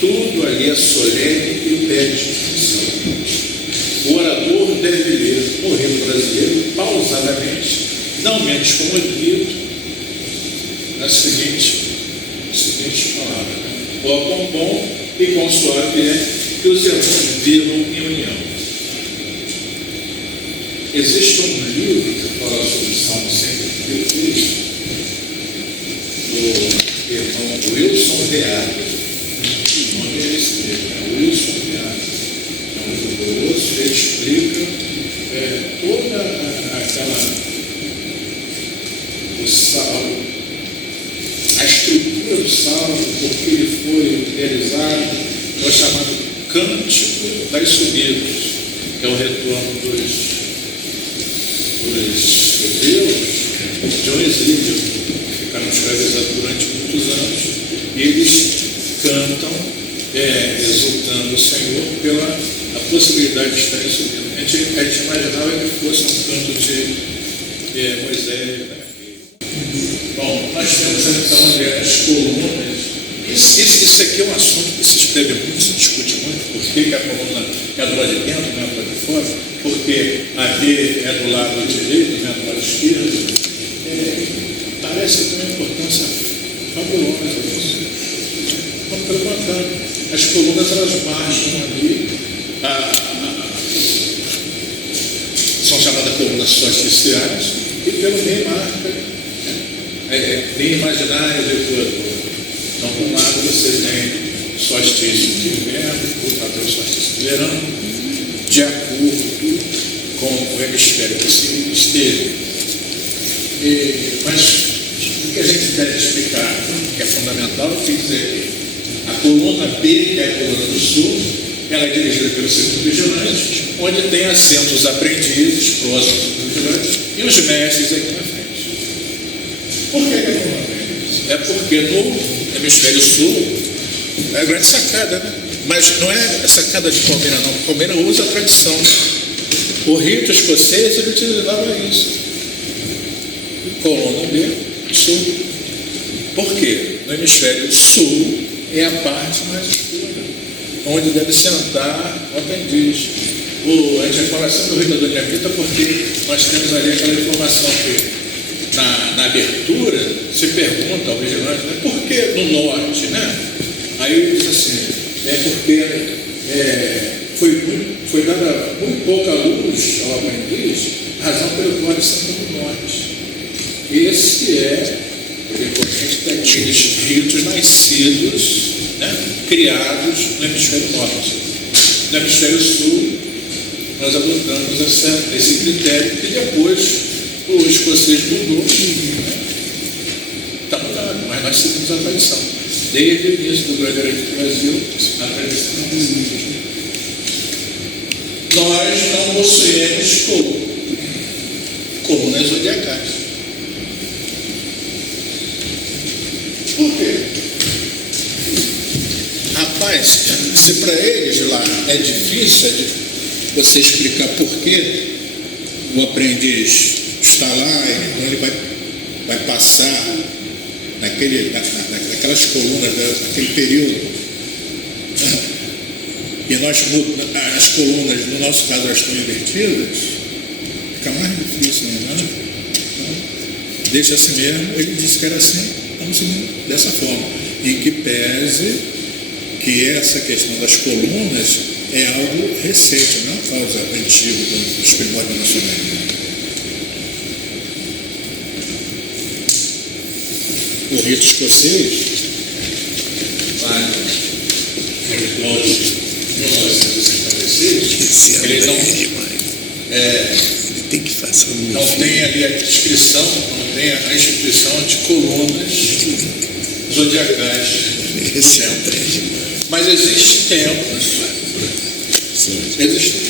tudo ali é solene e pede atenção. O orador deve ler no hino brasileiro pausadamente, não menos comovido, nas seguintes palavras, né? Ó com bom e com suave é que os irmãos vivam em união. Existe um livro que fala sobre Salmo 133, do irmão Wilson Veado. O nome é esse mesmo, é Wilson Veado. É um livro grosso, ele explica toda o salmo, a estrutura do salmo, porque ele foi realizado, é o chamado Cântico das Subidas, que é o retorno dos hebreus de um exílio, que ficaram escravizados durante muitos anos, e eles cantam, exultando o Senhor pela a possibilidade de estarem subindo. A gente imaginava que fosse um canto de Moisés, né? Bom, nós temos então as colunas. Isso aqui é um assunto que se escreve muito, se discute muito, por que a coluna é do lado de dentro, não é do lado de fora, porque a B é do lado direito, não é do lado esquerdo. Parece que tem uma importância fabulosa isso. Então, pelo contrário, as colunas elas marcham ali, são chamadas colunas solsticiais, e pelo meio marca linha imaginária do Equador. Então, por um lado você tem solstício de inverno, por outro lado tem o solstício de verão, de acordo com o hemisfério que se esteja. Mas o que a gente deve explicar, que é fundamental, é dizer que a coluna B, que é a coluna do sul, ela é dirigida pelo segundo vigilante, onde tem assentos os aprendizes próximos do vigilante e os mestres aqui na frente. Por que a coluna B? É porque no hemisfério sul é a grande sacada, né? Mas não é a sacada de Palmeira, não. Palmeira usa a tradição. O rito escocês ele utilizava isso. Coluna B, sul. Por quê? No hemisfério sul é a parte mais escura, onde deve sentar o aprendiz. A gente vai falar sempre do rito da Dona porque nós temos ali aquela informação que na abertura se pergunta ao vigilante, né, por que no norte, né? Aí ele diz assim, porque foi dada muito pouca luz ao aprendiz, razão pelo qual eles são no norte. Esse é o decorrente daqueles ritos nascidos, né, criados no hemisfério norte. No hemisfério sul, nós adotamos esse critério que depois o escocês mudou, está mudado, mas nós seguimos a tradição. Desde o início do Grande do Brasil, a tradição nós não possuímos colunas zodiacais. Por quê? Rapaz, se para eles lá é difícil você explicar por que o aprendiz está lá, então ele vai passar naquelas colunas daquele período. E as colunas, no nosso caso, elas estão invertidas, fica mais difícil, não é? Então, deixa assim mesmo, ele disse que era assim, vamos seguir dessa forma. Em que pese que essa questão das colunas é algo recente, não é uma causa antiga dos primórdios nacionais. O rito escocês, no ritual de 1956, ele não Não tem ali a descrição, não tem a instituição de colunas zodiacais. Mas existem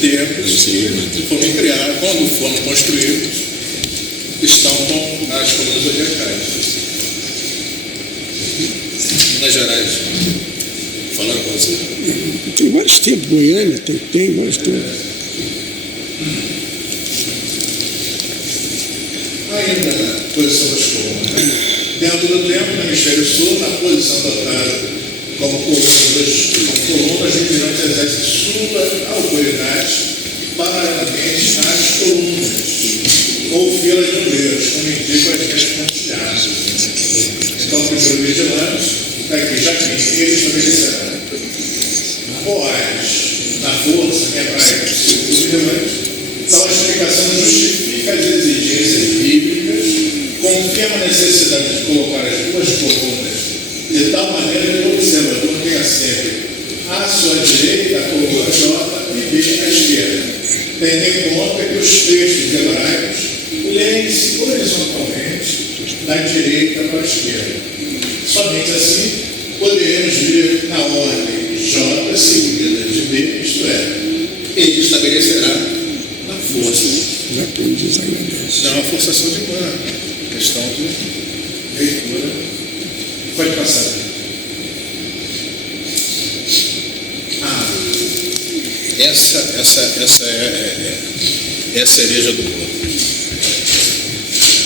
templos que foram criados, quando foram construídos, estão com as colunas zodiacais. Minas Gerais, falaram com você? Tem vários tempos, Goiânia, tem vários tempos. Ainda na posição das colunas. Dentro do templo, no hemisfério sul, na posição adotada como colunas, o vigilante exerce sua autoridade paralelamente às colunas ou filas de obreiros, como indicam as linhas pontilhadas. Então, o primeiro vigilante está aqui, já que ele estabelecerá Boaz, na força hebraica, segundo o vigilante. Então, a explicação justifica as exigências bíblicas, confirma a necessidade de colocar as duas colunas de tal maneira que o observador tenha sempre à sua direita a coluna J e B à esquerda, tendo em conta que os textos hebraicos leem-se horizontalmente da direita para a esquerda. Somente assim poderemos ver na ordem J seguida de B, isto é, ele estabelecerá na força. Não é uma forçação de mano, questão de leitura. Pode passar. Essa é a cereja do bolo.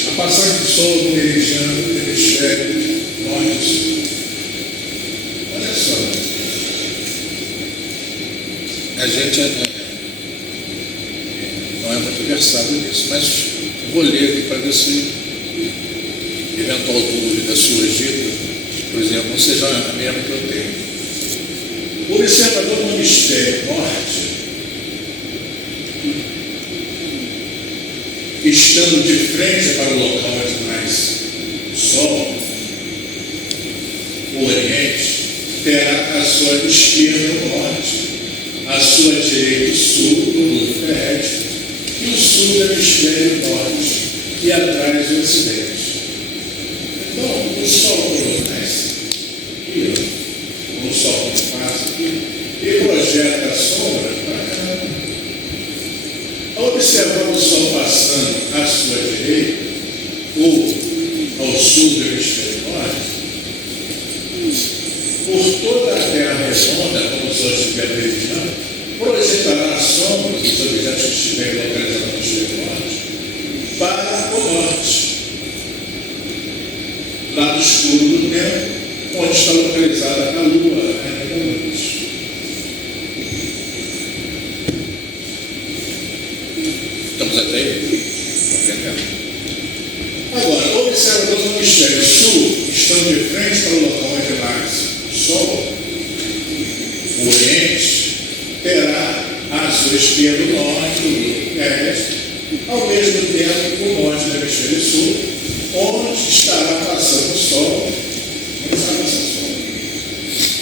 A passagem do sol do meridiano do hemisfério norte. Olha só. A gente não é muito versado nisso, mas vou ler aqui para ver se eventual dúvida surgida, por exemplo, não seja a mesma que eu tenho. O observador no hemisfério norte, estando de frente para o local onde mais sol, o oriente, terá à sua esquerda o norte, à sua direita o sul, do globo terrestre, e o sul do hemisfério norte, e atrás o ocidente. Então, o sol quando nasce, o sol quando passa aqui, e projeta a sombra para cá. Ao observar o sol passando à sua direita, ou ao sul do hemisfério norte, por toda a terra redonda, como o sol estiver meridiano, projetará a sombra dos objetos que estiverem localizados no hemisfério norte para o norte, lado escuro do tempo, onde está localizada a lua, ainda noite. Estamos até aí? Compreendendo? Agora, o observador do hemisfério sul estão de frente para o local onde nasce o sol, o oriente, terá à sua esquerda o norte, o globo terrestre, ao mesmo tempo o norte do hemisfério sul, onde estará passando o sol, onde está passando o sol,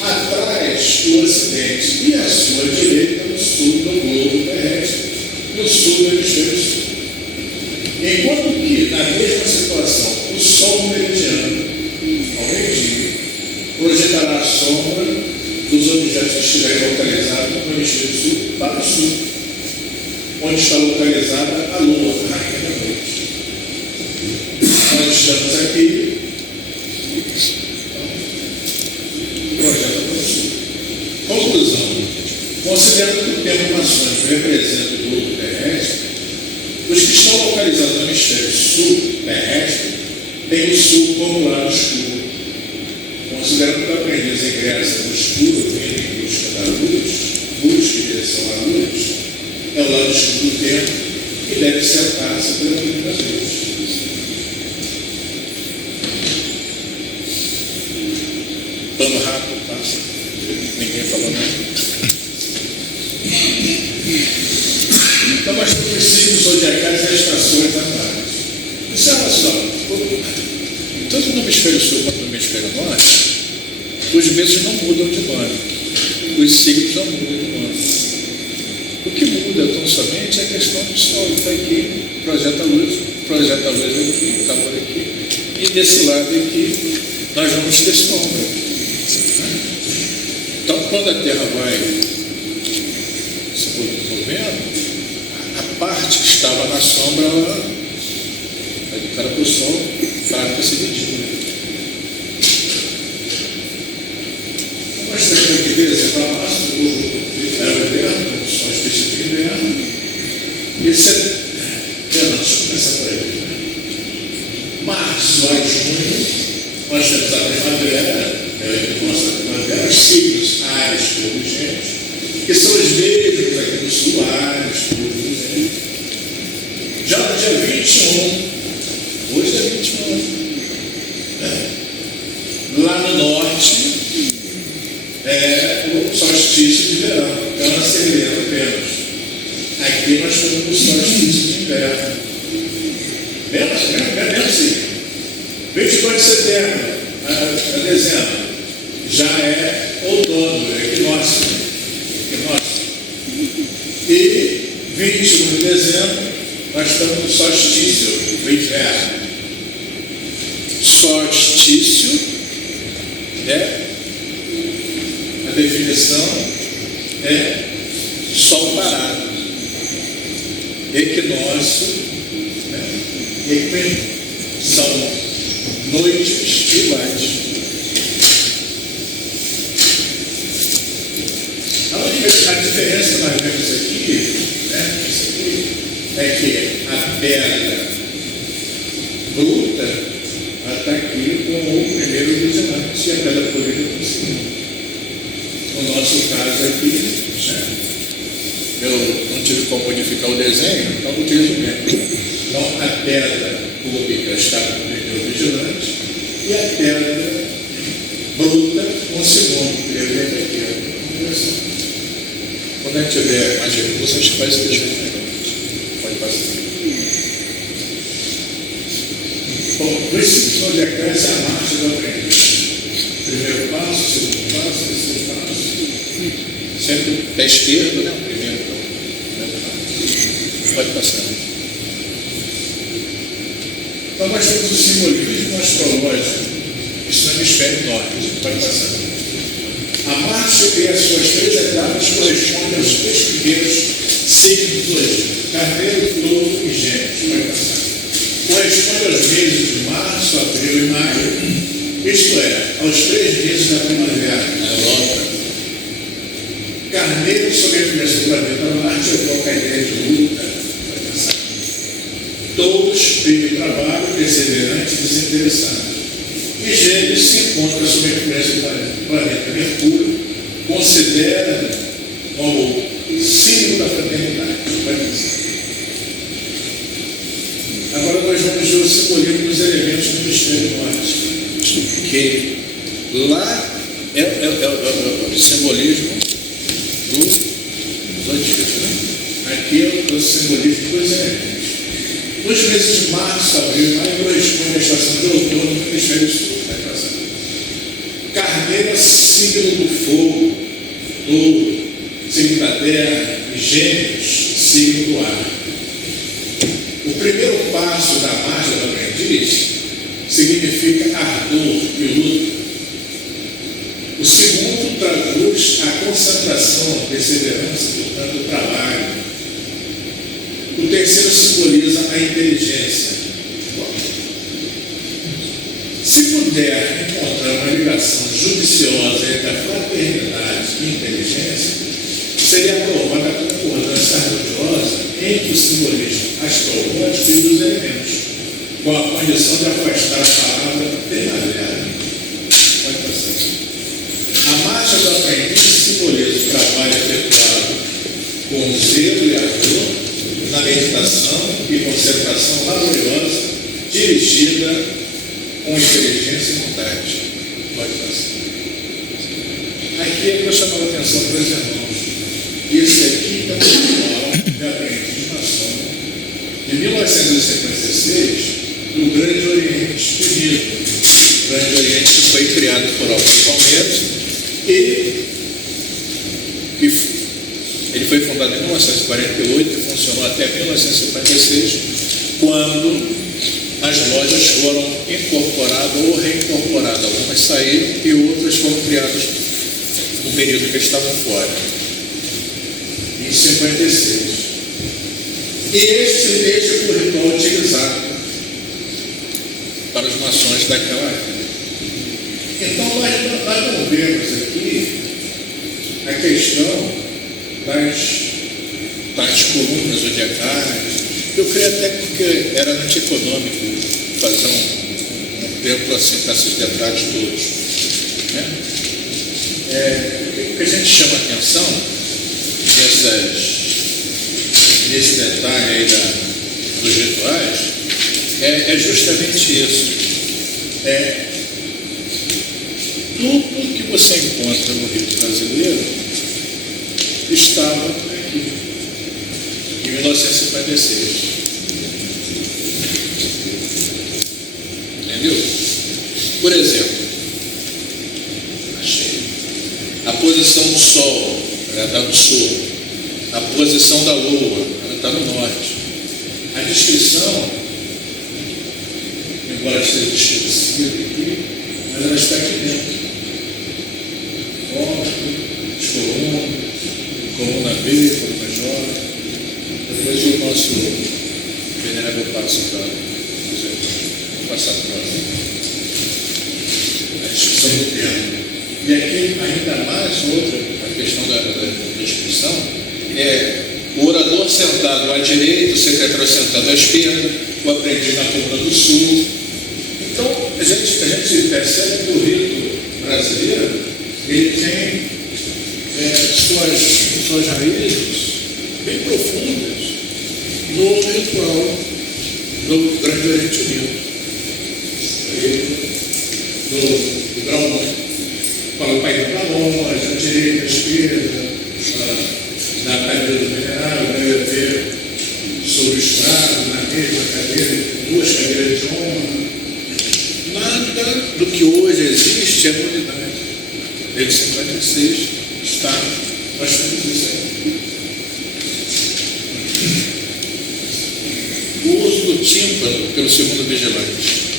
atrás do ocidente e à sua direita o sul do globo terrestre e o sul do hemisfério sul. Enquanto que, na mesma situação, o sol meridiano, ao meio-dia, projetará a sombra dos objetos que estiverem localizados no hemisfério sul para o sul, onde está localizada a lua, a rainha da noite. Nós estamos aqui, projeta para o sul. Conclusão: considerando que o tempo maçônico representa o globo terrestre, os que estão localizados no hemisfério sul terrestre têm o sul como lado escuro. Considerando que o aprendiz ingressa no escuro, vindo em busca da luz, busca em direção à luz, é o lado escuro do tempo que deve sentar-se pela primeira vez. Vamos rápido, passa. Ninguém falou nada. Então, mas para os signos zodiacais e as estações anuais. Observa só, tanto no hemisfério sul quanto no hemisfério norte, os meses não mudam de nome, os signos não mudam de nome. O que muda tão somente é a questão do sol, que está aqui projeta a luz aqui, calor aqui. E desse lado aqui, nós vamos ter sombra. Então, quando a Terra vai se movendo, a parte que estava na sombra, ela vai de cara para o sol, para se dividir. Nós temos aqui, exemplo, a massa do inverno, só as pistas de inverno. E esse é. Deixa eu começar por aí. Março a junho, nós temos a primavera, nossa primavera, os signos Áries, Touro e Gêmeos, que são os mesmos aqui no sul, Áries, Touro e Gêmeos. Já no dia 21, hoje é 21, lá no norte, é o solstício de verão, é uma serena apenas. Aqui nós temos o solstício de inverno. Mesmo assim. 22 de setembro a dezembro já é outono, é equinócio. E 21 de dezembro nós estamos no solstício do inverno. Solstício a definição é sol parado. Equinócio, são noites iguais. A diferença que nós vemos aqui, é que a pedra bruta está aqui com o primeiro vigilante e a pedra polida com o segundo. No nosso caso aqui, eu não tive como modificar o desenho, então utilizo o mesmo. Então a pedra cúbica está com o primeiro vigilante e a pedra bruta com o segundo. Quando a gente tiver mais recursos, a gente faz esse desenho melhor. Pode passar. Bom, o princípio de Acrésio é a marcha do aprendiz. Primeiro passo, segundo passo, terceiro passo. Sempre pé esquerdo, né? O primeiro passo. Pode passar. Então nós temos o simbolismo astrológico. Isso no hemisfério norte. Pode passar. A marcha e as suas 3 etapas correspondem aos 3 primeiros signos hoje: Carneiro, Touro e Gêmeos. Pode passar. Corresponde aos meses de março, abril e maio, isto é, aos 3 meses da primavera, na Europa. Carneiro, sob a influência do planeta Marte, evoca a ideia de luta. Pode passar. Touro, espírito de trabalho, perseverante e desinteressado. E Gêmeos se encontra sob a influência do planeta Mercúrio, considera como símbolo da fraternidade. Vai pensar. Agora nós vamos ver o simbolismo dos elementos do hemisfério norte, que lá é o simbolismo do zodíaco, né? Aqui é o simbolismo dos elementos. Nos meses de março, abril e maio corresponde à estação de outono no hemisfério sul. Carneiro, signo do fogo, Touro, signo da terra, e Gêmeos, signo do ar. O primeiro passo da marcha do aprendiz significa ardor e luta. O segundo traduz a concentração, perseverança, portanto, o trabalho. O terceiro simboliza a inteligência. Se puder encontrar uma ligação judiciosa entre a fraternidade e a inteligência, seria aprovada a concordância harmoniosa entre o simbolismo astrológico e dos elementos, com a condição de afastar a palavra primavera. Pode passar. A marcha do aprendiz simboliza o trabalho efetuado com zelo e ardor na meditação e concentração laboriosa dirigida com inteligência e vontade. Pode passar. Aqui é para chamar a atenção para os irmãos. Esse aqui é o manual de aprendiz maçom de 1956 do Grande Oriente Unido. O Grande Oriente que foi criado por Alves Palmeiras e ele foi fundado em 1948 e funcionou até 1956 quando as lojas foram incorporadas ou reincorporadas. Algumas saíram e outras foram criadas no período que estavam fora, em 56. E este foi o ritual utilizado para os maçons daquela época. Então, nós não vemos aqui a questão das colunas zodiacais. Eu creio até porque era antieconômico fazer um templo assim com esses detalhes todos, né? O que a gente chama atenção nesse detalhe aí dos rituais é justamente isso. Tudo que você encontra no rito brasileiro estava aqui, em 1956. Entendeu? Por exemplo, a posição do Sol, ela está no sul. A posição da Lua, ela está no norte. A descrição, embora esteja esquecida aqui, mas ela está aqui dentro. As colunas, coluna B, coluna J. Depois o nosso venerável passa para passar para a descrição do termo. E aqui, ainda mais outra, a questão da descrição, o orador sentado à direita, o secretário sentado à esquerda, o aprendiz na coluna do sul. Então, a gente percebe que o rito brasileiro ele tem suas raízes bem profundas no ritual do Grande Oriente Unido. Do grau 1. Fala o pai do calor, a direita, a esquerda, na cadeira do venerável, deve haver sobre o estrado, na mesma cadeira, 2 cadeiras de honra. Nada do que hoje existe é novidade. Desde 56 está bastante isso aí. O uso do tímpano pelo segundo vigilante.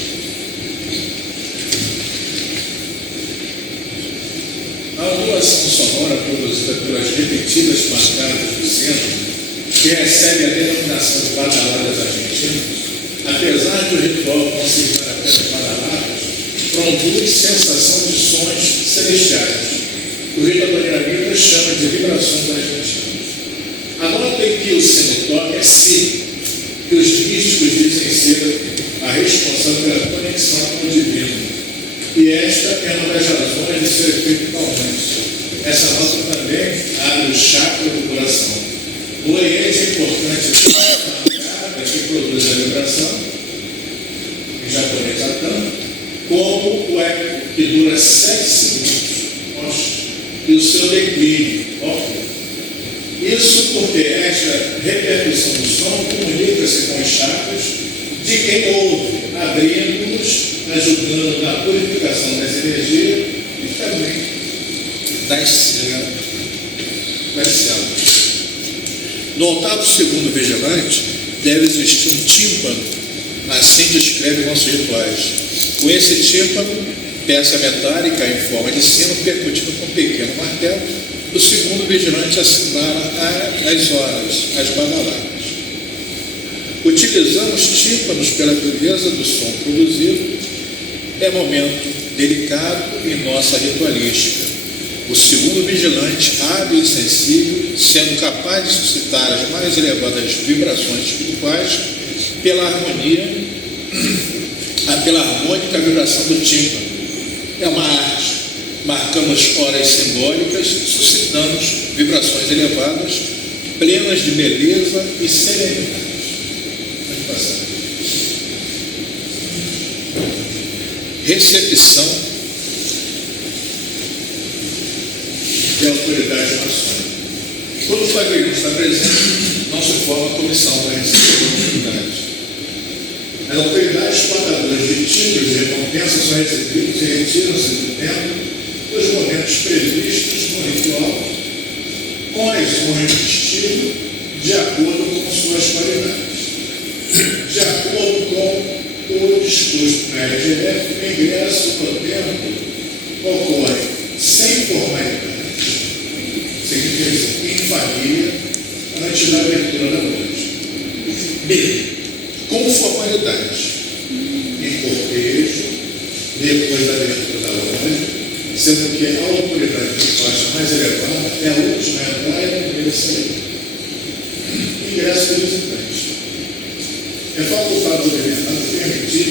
A ondulação sonora produzida pelas repetidas pancadas do centro, que recebe a denominação de badaladas argentinas, apesar de o ritual considerar apenas badaladas, produz sensação de sons celestiais. O rito adoniramita chama de vibrações argentinas. Anotem que o sino toque é si, que os místicos dizem ser a responsável pela conexão com o divino. E esta é uma das razões de seu efeito calmante. Essa nota também abre o chakra do coração. No Oriente é importante a que produz a vibração, em japonês Atan, como o eco, que dura 7 segundos, e o seu declínio. Isso porque esta repercussão do som comunica-se com os chakras de quem ouve, abrindo-nos, ajudando na purificação das energias e também das células. No altar do segundo vigilante deve existir um tímpano, assim descreve nossos rituais. Com esse tímpano, peça metálica em forma de sino percutido com um pequeno martelo, o segundo vigilante assinala as horas, as badaladas. Utilizamos tímpanos pela beleza do som produzido. É momento delicado em nossa ritualística. O segundo vigilante, hábil e sensível, sendo capaz de suscitar as mais elevadas vibrações espirituais pela harmônica vibração do tímpano. É uma arte. Marcamos horas simbólicas, suscitamos vibrações elevadas, plenas de beleza e serenidade. Recepção de autoridade maçônica. Quando o padrinho está presente, não se forma a comissão para receber a autoridade. As autoridades portadoras de títulos e recompensas são recebidas e retiram-se do templo nos momentos previstos no ritual, com as honras de estilo, de acordo com suas qualidades. De acordo disposto na RGF, o ingresso no templo ocorre sem formalidade, significa em família, antes da abertura da noite. B, com formalidade, em cortejo, depois da abertura da loja, sendo que a autoridade de faixa mais elevada é a última a entrar e a primeira a sair. Ingresso do visitante. É facultado ao governador permitir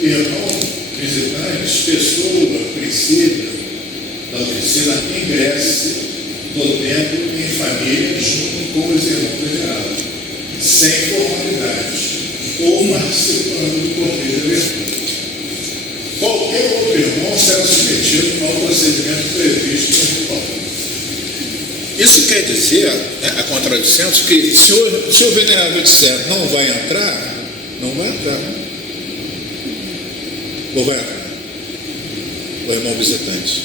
que irmão, visitantes, pessoa, princípio da oficina ingresse no templo em família junto com os irmãos venerados, sem formalidade, ou participando do cortejo de abertura. Qualquer outro irmão será submetido ao procedimento previsto no ritual. Isso quer dizer, a contradição, que se o venerável disser não vai entrar, não vai entrar. Ou vai entrar? O irmão visitante.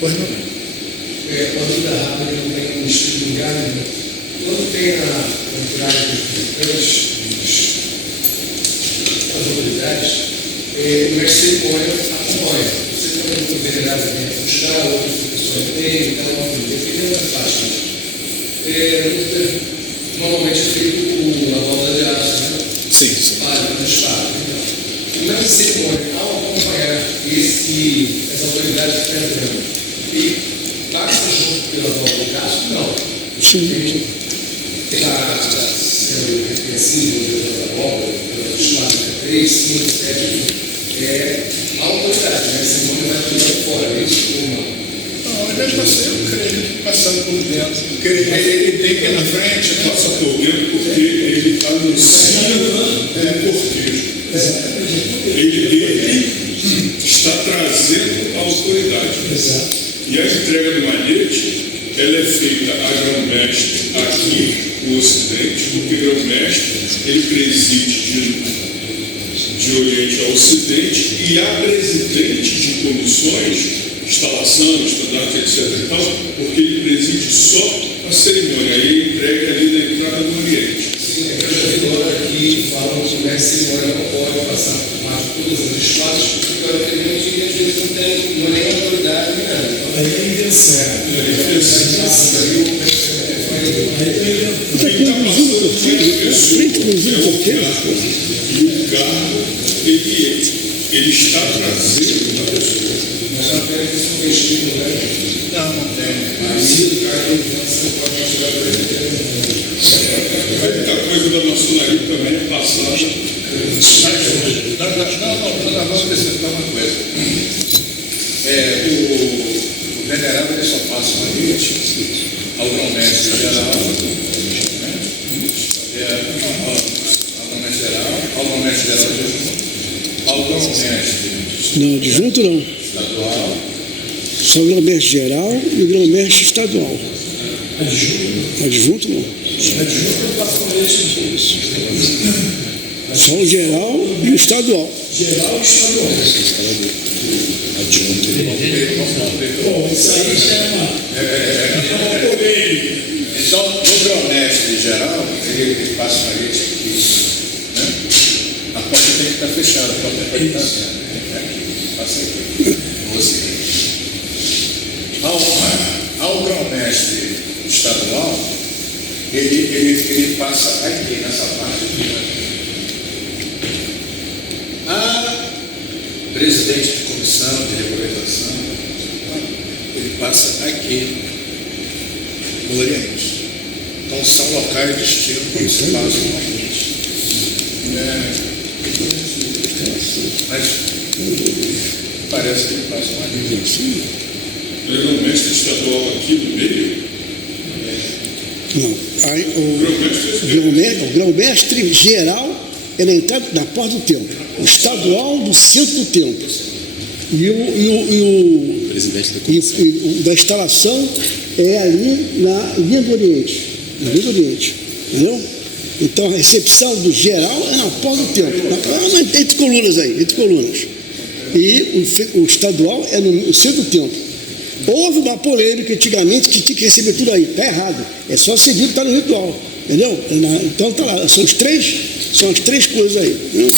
Pois não. Uma dúvida rápida que não tem um estudo lugar, quando tem a entrada dos visitantes, as autoridades, o mestre cerimônia acompanha. Você também tem venerável dentro do chá, outras pessoas têm, então, dependendo da faixa. Normalmente é feito a volta de aço, né? Sim, sim. No estado. O mestre cerimônia, ao acompanhar essa autoridade que está entrando, e passa junto pela volta de aço? Não. Sim. Está sendo reconhecido pela obra, pela chamada 3, 5, 7, a autoridade, né? Esse nome vai tudo fora, é isso ou não? Não, ele deve passar, eu creio, passando por dentro. Porque ele tem que ir na frente, né? Passa por dentro porque ele anuncia o cortejo. Ele está trazendo a autoridade. E a entrega do malhete, ela é feita a grão-mestre aqui no Ocidente, porque grão-mestre ele preside de Oriente a Ocidente e a presidente de comissões, instalação, estudante, etc. e tal, porque ele preside só a cerimônia, aí ele entrega ali na entrada do Oriente. Sim, é que eu já vi agora que falam que o mestre cerimônia não pode passar por mais de todas as espaços, porque teoricamente às vezes não tem nem autoridade nem nada. Então, aí é invenção. Quem está passando por pessoa e o cargo, ele está trazendo a pessoa. Mas não tem que ser vestido, né? Não tem. Aí o cara você pode chegar para ele. Muita coisa da maçonaria também é passada. Não, vamos acrescentar uma coisa. O venerável ele só passa uma noite ao grão-mestre geral, ao grão-mestre geral de junto, ao grão-mestre Não, adjunto não. estadual. Só o grão-mestre geral e o grão-mestre estadual. Adjunto não. Só o geral e o estadual. Geral e estadual. Bom, isso aí já é uma polêmica. Então, no grão-mestre geral, ele passa uma noite aqui, né? A porta tem que estar fechada, a porta tem que estar aqui, passa aqui, no Ocidente. Ao grão-mestre estadual, ele passa aqui, nessa parte aqui, né? A presidente de comissão de regularização, ele passa aqui no Oriente. Então são locais distintos que se passam no Oriente. Mas parece que ele passa uma Oriente. O mestre estadual aqui no meio. Não. Aí, o grão-mestre geral é na entrada da porta do templo. O estadual do centro do templo. E o Presidente da comissão. da instalação é ali na linha do Oriente. Na linha do Oriente. Entendeu? Então a recepção do geral é na porta do templo. Entre colunas aí, entre colunas. E o estadual é no centro do templo. Houve uma polêmica antigamente que tinha que receber tudo aí. Está errado. É só seguir o que está no ritual. Entendeu? Então está lá. São as três coisas aí. Entendeu?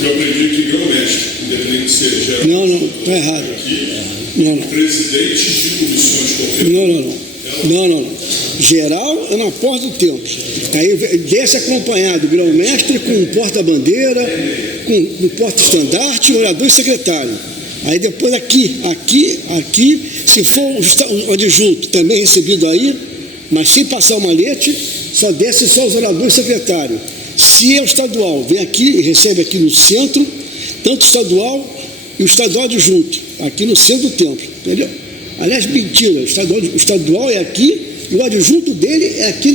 Porque eu aprendi que grão-mestre, independente se seja Não, está errado. aqui, Não. presidente de comissões qualquer. Não. Geral é na porta do templo. Aí desce acompanhado grão-mestre com porta-bandeira, com porta-estandarte, orador e secretário. Aí depois aqui, se for o adjunto também recebido aí, mas sem passar o malete, só desce só os oradores e secretário. Se é o estadual, vem aqui e recebe aqui no centro, tanto o estadual e o estadual adjunto, aqui no centro do templo, entendeu? Aliás, mentira, o estadual é aqui e o adjunto dele é aqui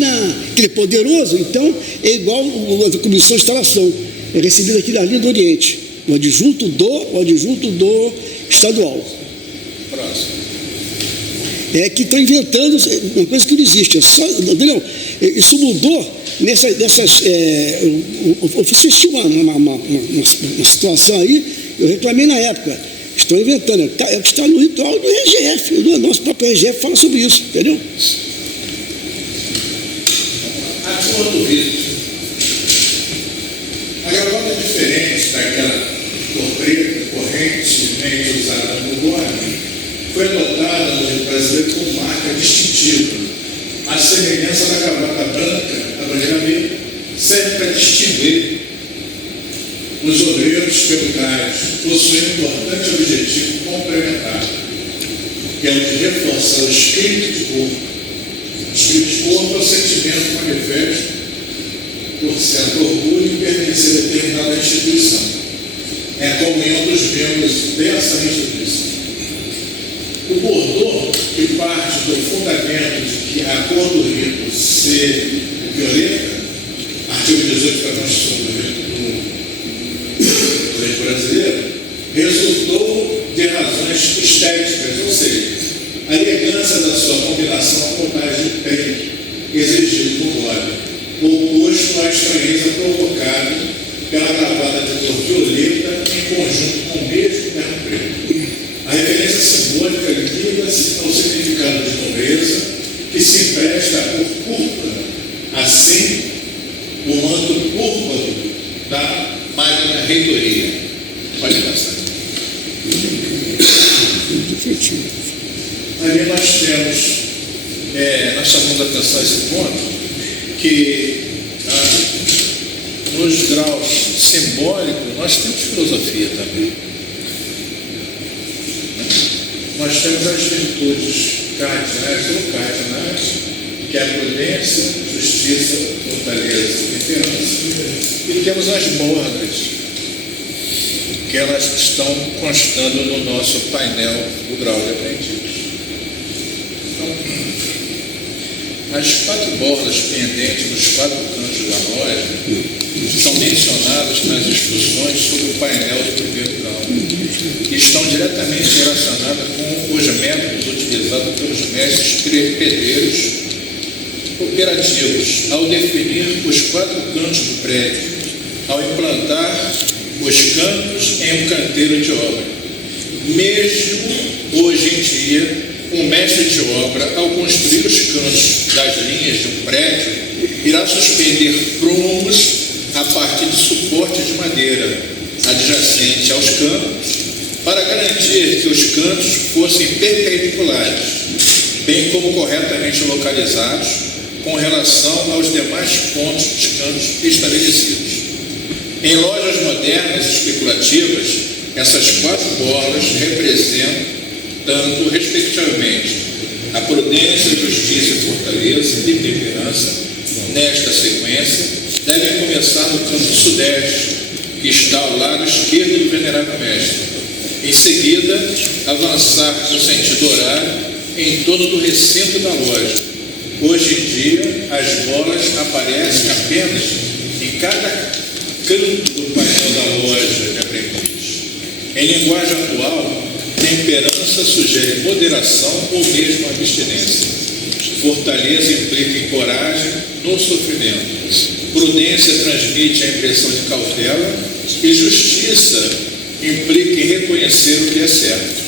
aquele poderoso, então é igual a comissão de instalação, é recebido aqui na linha do Oriente, o adjunto do estadual. Próximo. É que estão inventando uma coisa que não existe, é só, entendeu? Isso mudou nessas. Eu assisti uma situação aí, eu reclamei na época. Estão inventando, está no ritual do RGF, o nosso próprio RGF fala sobre isso, entendeu? Acordo rito. A gravata é diferente daquela cor preta, correntemente usada no Guarani, foi adotada no Rio brasileiro como marca distintiva. A semelhança da gravata branca, a bandeira verde, serve para distinguir os obreiros tributários, possuem um importante objetivo complementar, que é o de reforçar o espírito de corpo. O espírito de corpo é o sentimento manifesto por certo orgulho em pertencer a determinada instituição. É a comunhão dos membros dessa instituição. O bordô, que parte do fundamento de que a cor do rito ser violeta, artigo 18 da Constituição do Rito brasileiro, resultou de razões estéticas, ou seja, a elegância da sua combinação com tais de preto, exigido no bode, oposto à estranheza provocada pela gravata de cor violeta em conjunto com o mesmo terno preto. A referência simbólica liga-se ao significado de nobreza que se empresta à cor púrpura, assim o manto púrpuro da Magna Reitoria. Pode passar. Ali nós temos, nós chamamos a atenção a esse ponto, que nos graus simbólicos nós temos filosofia também. Nós temos as virtudes cardinais ou cardinais, que é a prudência, justiça, fortaleza e temperança. E temos as bordas, que elas estão constando no nosso painel, o grau de aprendiz. Então, as 4 bordas pendentes dos 4 cantos da loja são mencionadas nas instruções sobre o painel do primeiro grau e estão diretamente relacionadas com os métodos utilizados pelos mestres pedreiros operativos ao definir os 4 cantos do prédio, ao implantar os cantos em um canteiro de obra. Mesmo hoje em dia, um mestre de obra, ao construir os cantos das linhas de um prédio, irá suspender prumos a partir de suporte de madeira adjacente aos cantos, para garantir que os cantos fossem perpendiculares, bem como corretamente localizados com relação aos demais pontos dos cantos estabelecidos. Em lojas modernas e especulativas, essas 4 bordas representam tanto, respectivamente, a prudência, justiça e fortaleza e temperança. Nesta sequência, devem começar no canto sudeste, que está ao lado esquerdo do venerável mestre. Em seguida, avançar no sentido horário em torno do recinto da loja. Hoje em dia, as bolas aparecem apenas em cada canto do painel da loja de aprendiz. Em linguagem atual, temperança sugere moderação ou mesmo abstinência. Fortaleza implica em coragem no sofrimento. Prudência transmite a impressão de cautela e justiça implica em reconhecer o que é certo.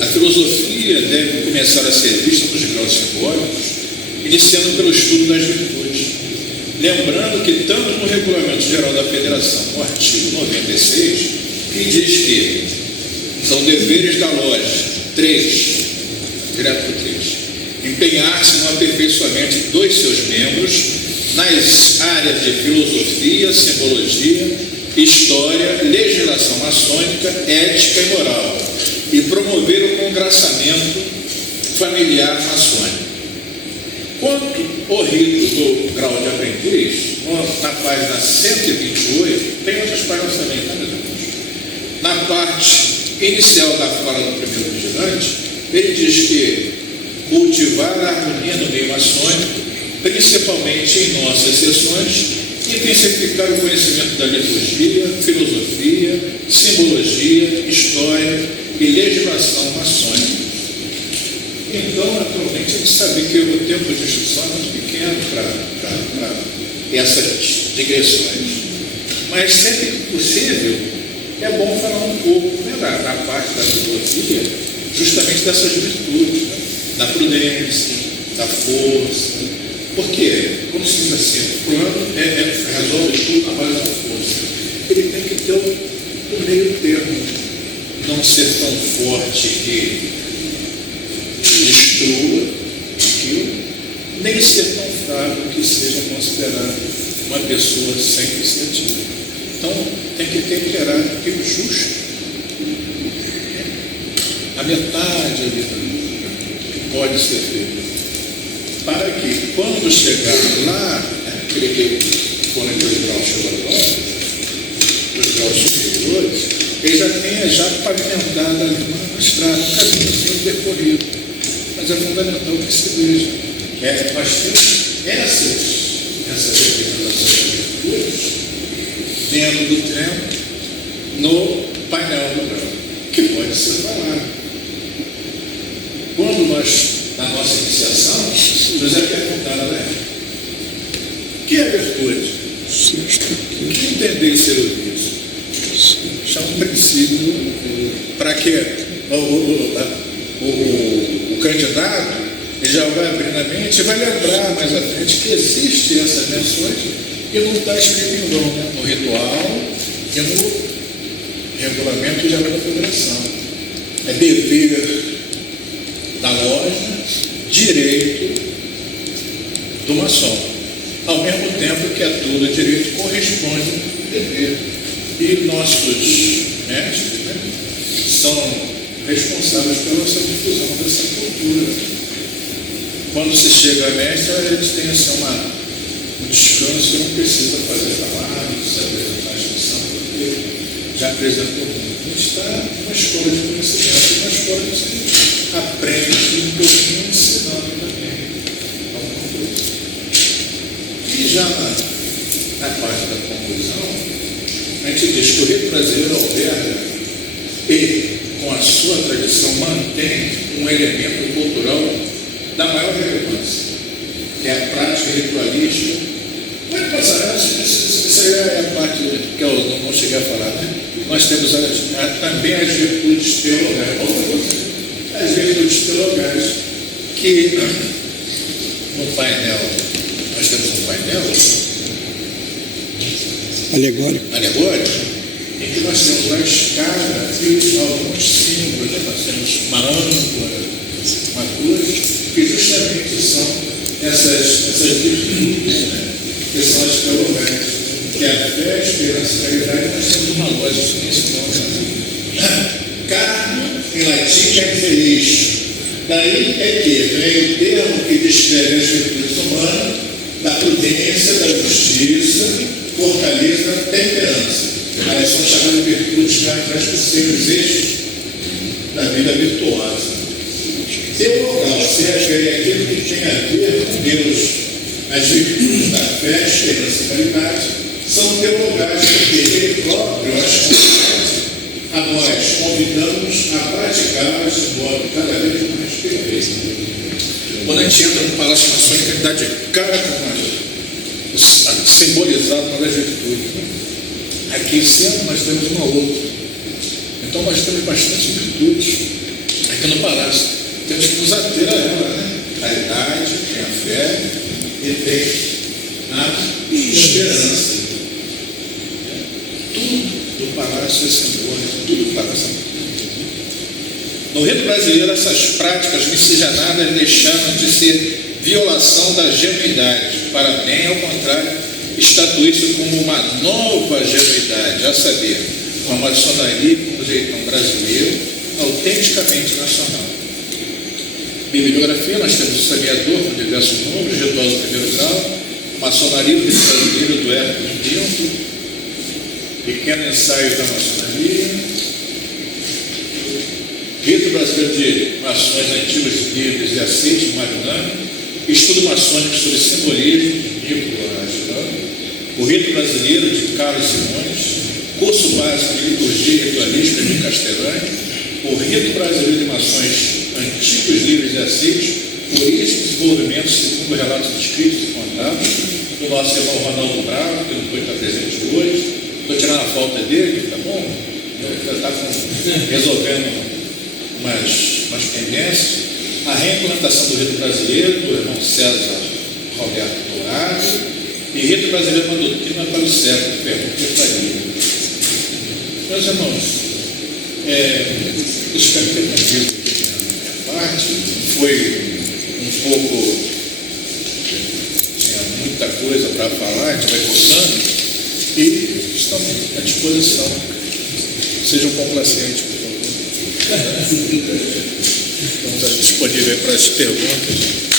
A filosofia deve começar a ser vista nos graus simbólicos, iniciando pelo estudo das virtudes. Lembrando que tanto no Regulamento Geral da Federação, no artigo 96, que diz que são deveres da loja, 3, direto para 3, empenhar-se no aperfeiçoamento dos seus membros nas áreas de filosofia, simbologia, história, legislação maçônica, ética e moral, e promover o congraçamento familiar maçônico. Quanto ao rito do grau de aprendiz, na página 128, tem outras páginas também, tá, meus amigos? Na parte inicial da fala do primeiro vigilante, ele diz que cultivar a harmonia no meio maçônico, principalmente em nossas sessões, intensificar o conhecimento da liturgia, filosofia, simbologia, história e legislação maçônica. Então, naturalmente, a gente sabe que o tempo de instrução é muito pequeno para essas digressões. Mas sempre que possível, é bom falar um pouco, né, da parte da filosofia, justamente dessas virtudes, né, da prudência, da força. Porque, como se diz assim, o plano resolve tudo na base da força. Ele tem que ter o meio termo, não ser tão forte que destrua aquilo, nem ser tão fraco que seja considerado uma pessoa sem iniciativa. Então, tem que temperar aquilo justo, a metade ali que pode ser feito, para que, quando chegar lá, aquele que for naquele grau chegou os graus superiores, ele já tenha pavimentado ali uma estrada, um caminho percorrido. Mas é fundamental que se veja. Nós temos essas representações de virtudes dentro do tempo, no painel do grau, que pode ser falado. Quando nós, na nossa iniciação, nos é perguntado, né? O que é virtude? O que entender ser isso? Isso é um princípio para que o candidato já vai abrir na mente e vai lembrar mais à frente que existem essas menções e não está escrito em vão, né? No ritual e no regulamento geral da federação. É dever da loja, direito do maçom. Ao mesmo tempo que a tudo direito corresponde ao dever. E nossos mestres, né, são responsáveis pela nossa difusão dessa cultura. Quando se chega a mestre, eles têm assim, um descanso que não precisa fazer trabalho, se apresentar a instrução, porque já apresentou muito. A gente está numa escola de conhecimento, uma escola que você aprende um pouquinho ensinando também. E já na parte da conclusão, a gente diz que o rito brasileiro alberga e, com a sua tradição, mantém um elemento cultural da maior relevância, que é a prática ritualística. Como é que passará? Isso aí é a parte que eu não cheguei a falar, né? Nós temos também as virtudes teologais. As virtudes teologais, que no painel, nós temos um painel alegórico, em que nós temos a escala e alguns símbolos, né? Nós temos uma âncora, uma cruz, que justamente são essas virtudes, né? Que são as teologais, que é a fé, a esperança e a caridade. Nós temos uma loja nesse nome. Carmo, em latim, é feliz. Daí é que vem o termo que descreve as virtudes humanas, da prudência, da justiça, fortaleza, temperança. Elas são chamadas de virtudes características por serem os eixos da vida virtuosa. Teologal se refere àquilo que tem a ver com Deus. As virtudes da fé, esperança e caridade são teologais, porque ele próprio as concede a nós, convidamos a praticá-las de modo cada vez mais perfeito. Quando a gente entra no Palácio Maçônico, a gente dá de cara com simbolizado pelas virtudes. Aqui em cima nós temos uma outra. Então nós temos bastante virtudes aqui no Palácio. Temos que nos ater a ela, né? A idade, tem a fé e tem a esperança. Tudo do palácio é simbólico, tudo do palácio é simbólico. No rito brasileiro, essas práticas miscigenadas deixaram de ser violação da genuidade, para bem ao contrário, estatuir isso como uma nova genuidade, a saber, uma maçonaria com um jeitão brasileiro, autenticamente nacional. Bibliografia, nós temos o Sabiador, com diversos números, ritual do primeiro grau, maçonaria, o rito brasileiro do Hércules Pinto, pequeno ensaio da maçonaria, rito brasileiro de maçons antigos, livres e aceitos, Marinano, estudo maçônico sobre simbolismo, o rito brasileiro de Carlos Simões, curso básico de liturgia e ritualística de Castellani, o rito brasileiro de maçons antigos, livres e aceitos, origem e desenvolvimento segundo relatos escritos e contados, do nosso irmão Ronaldo Bravo, que não pode estar presente hoje. Estou tirando a falta dele, tá bom? Ele está resolvendo umas pendências. A reimplantação do rito brasileiro, do irmão César Roberto Dourado, e rito brasileiro, uma doutrina para o século, pergunta que faria. Meus irmãos, espero ter cumprido a minha parte. Foi um pouco, tinha muita coisa para falar, a gente vai cortando, e estamos à disposição. Sejam complacentes, por favor. Estamos disponíveis para as perguntas.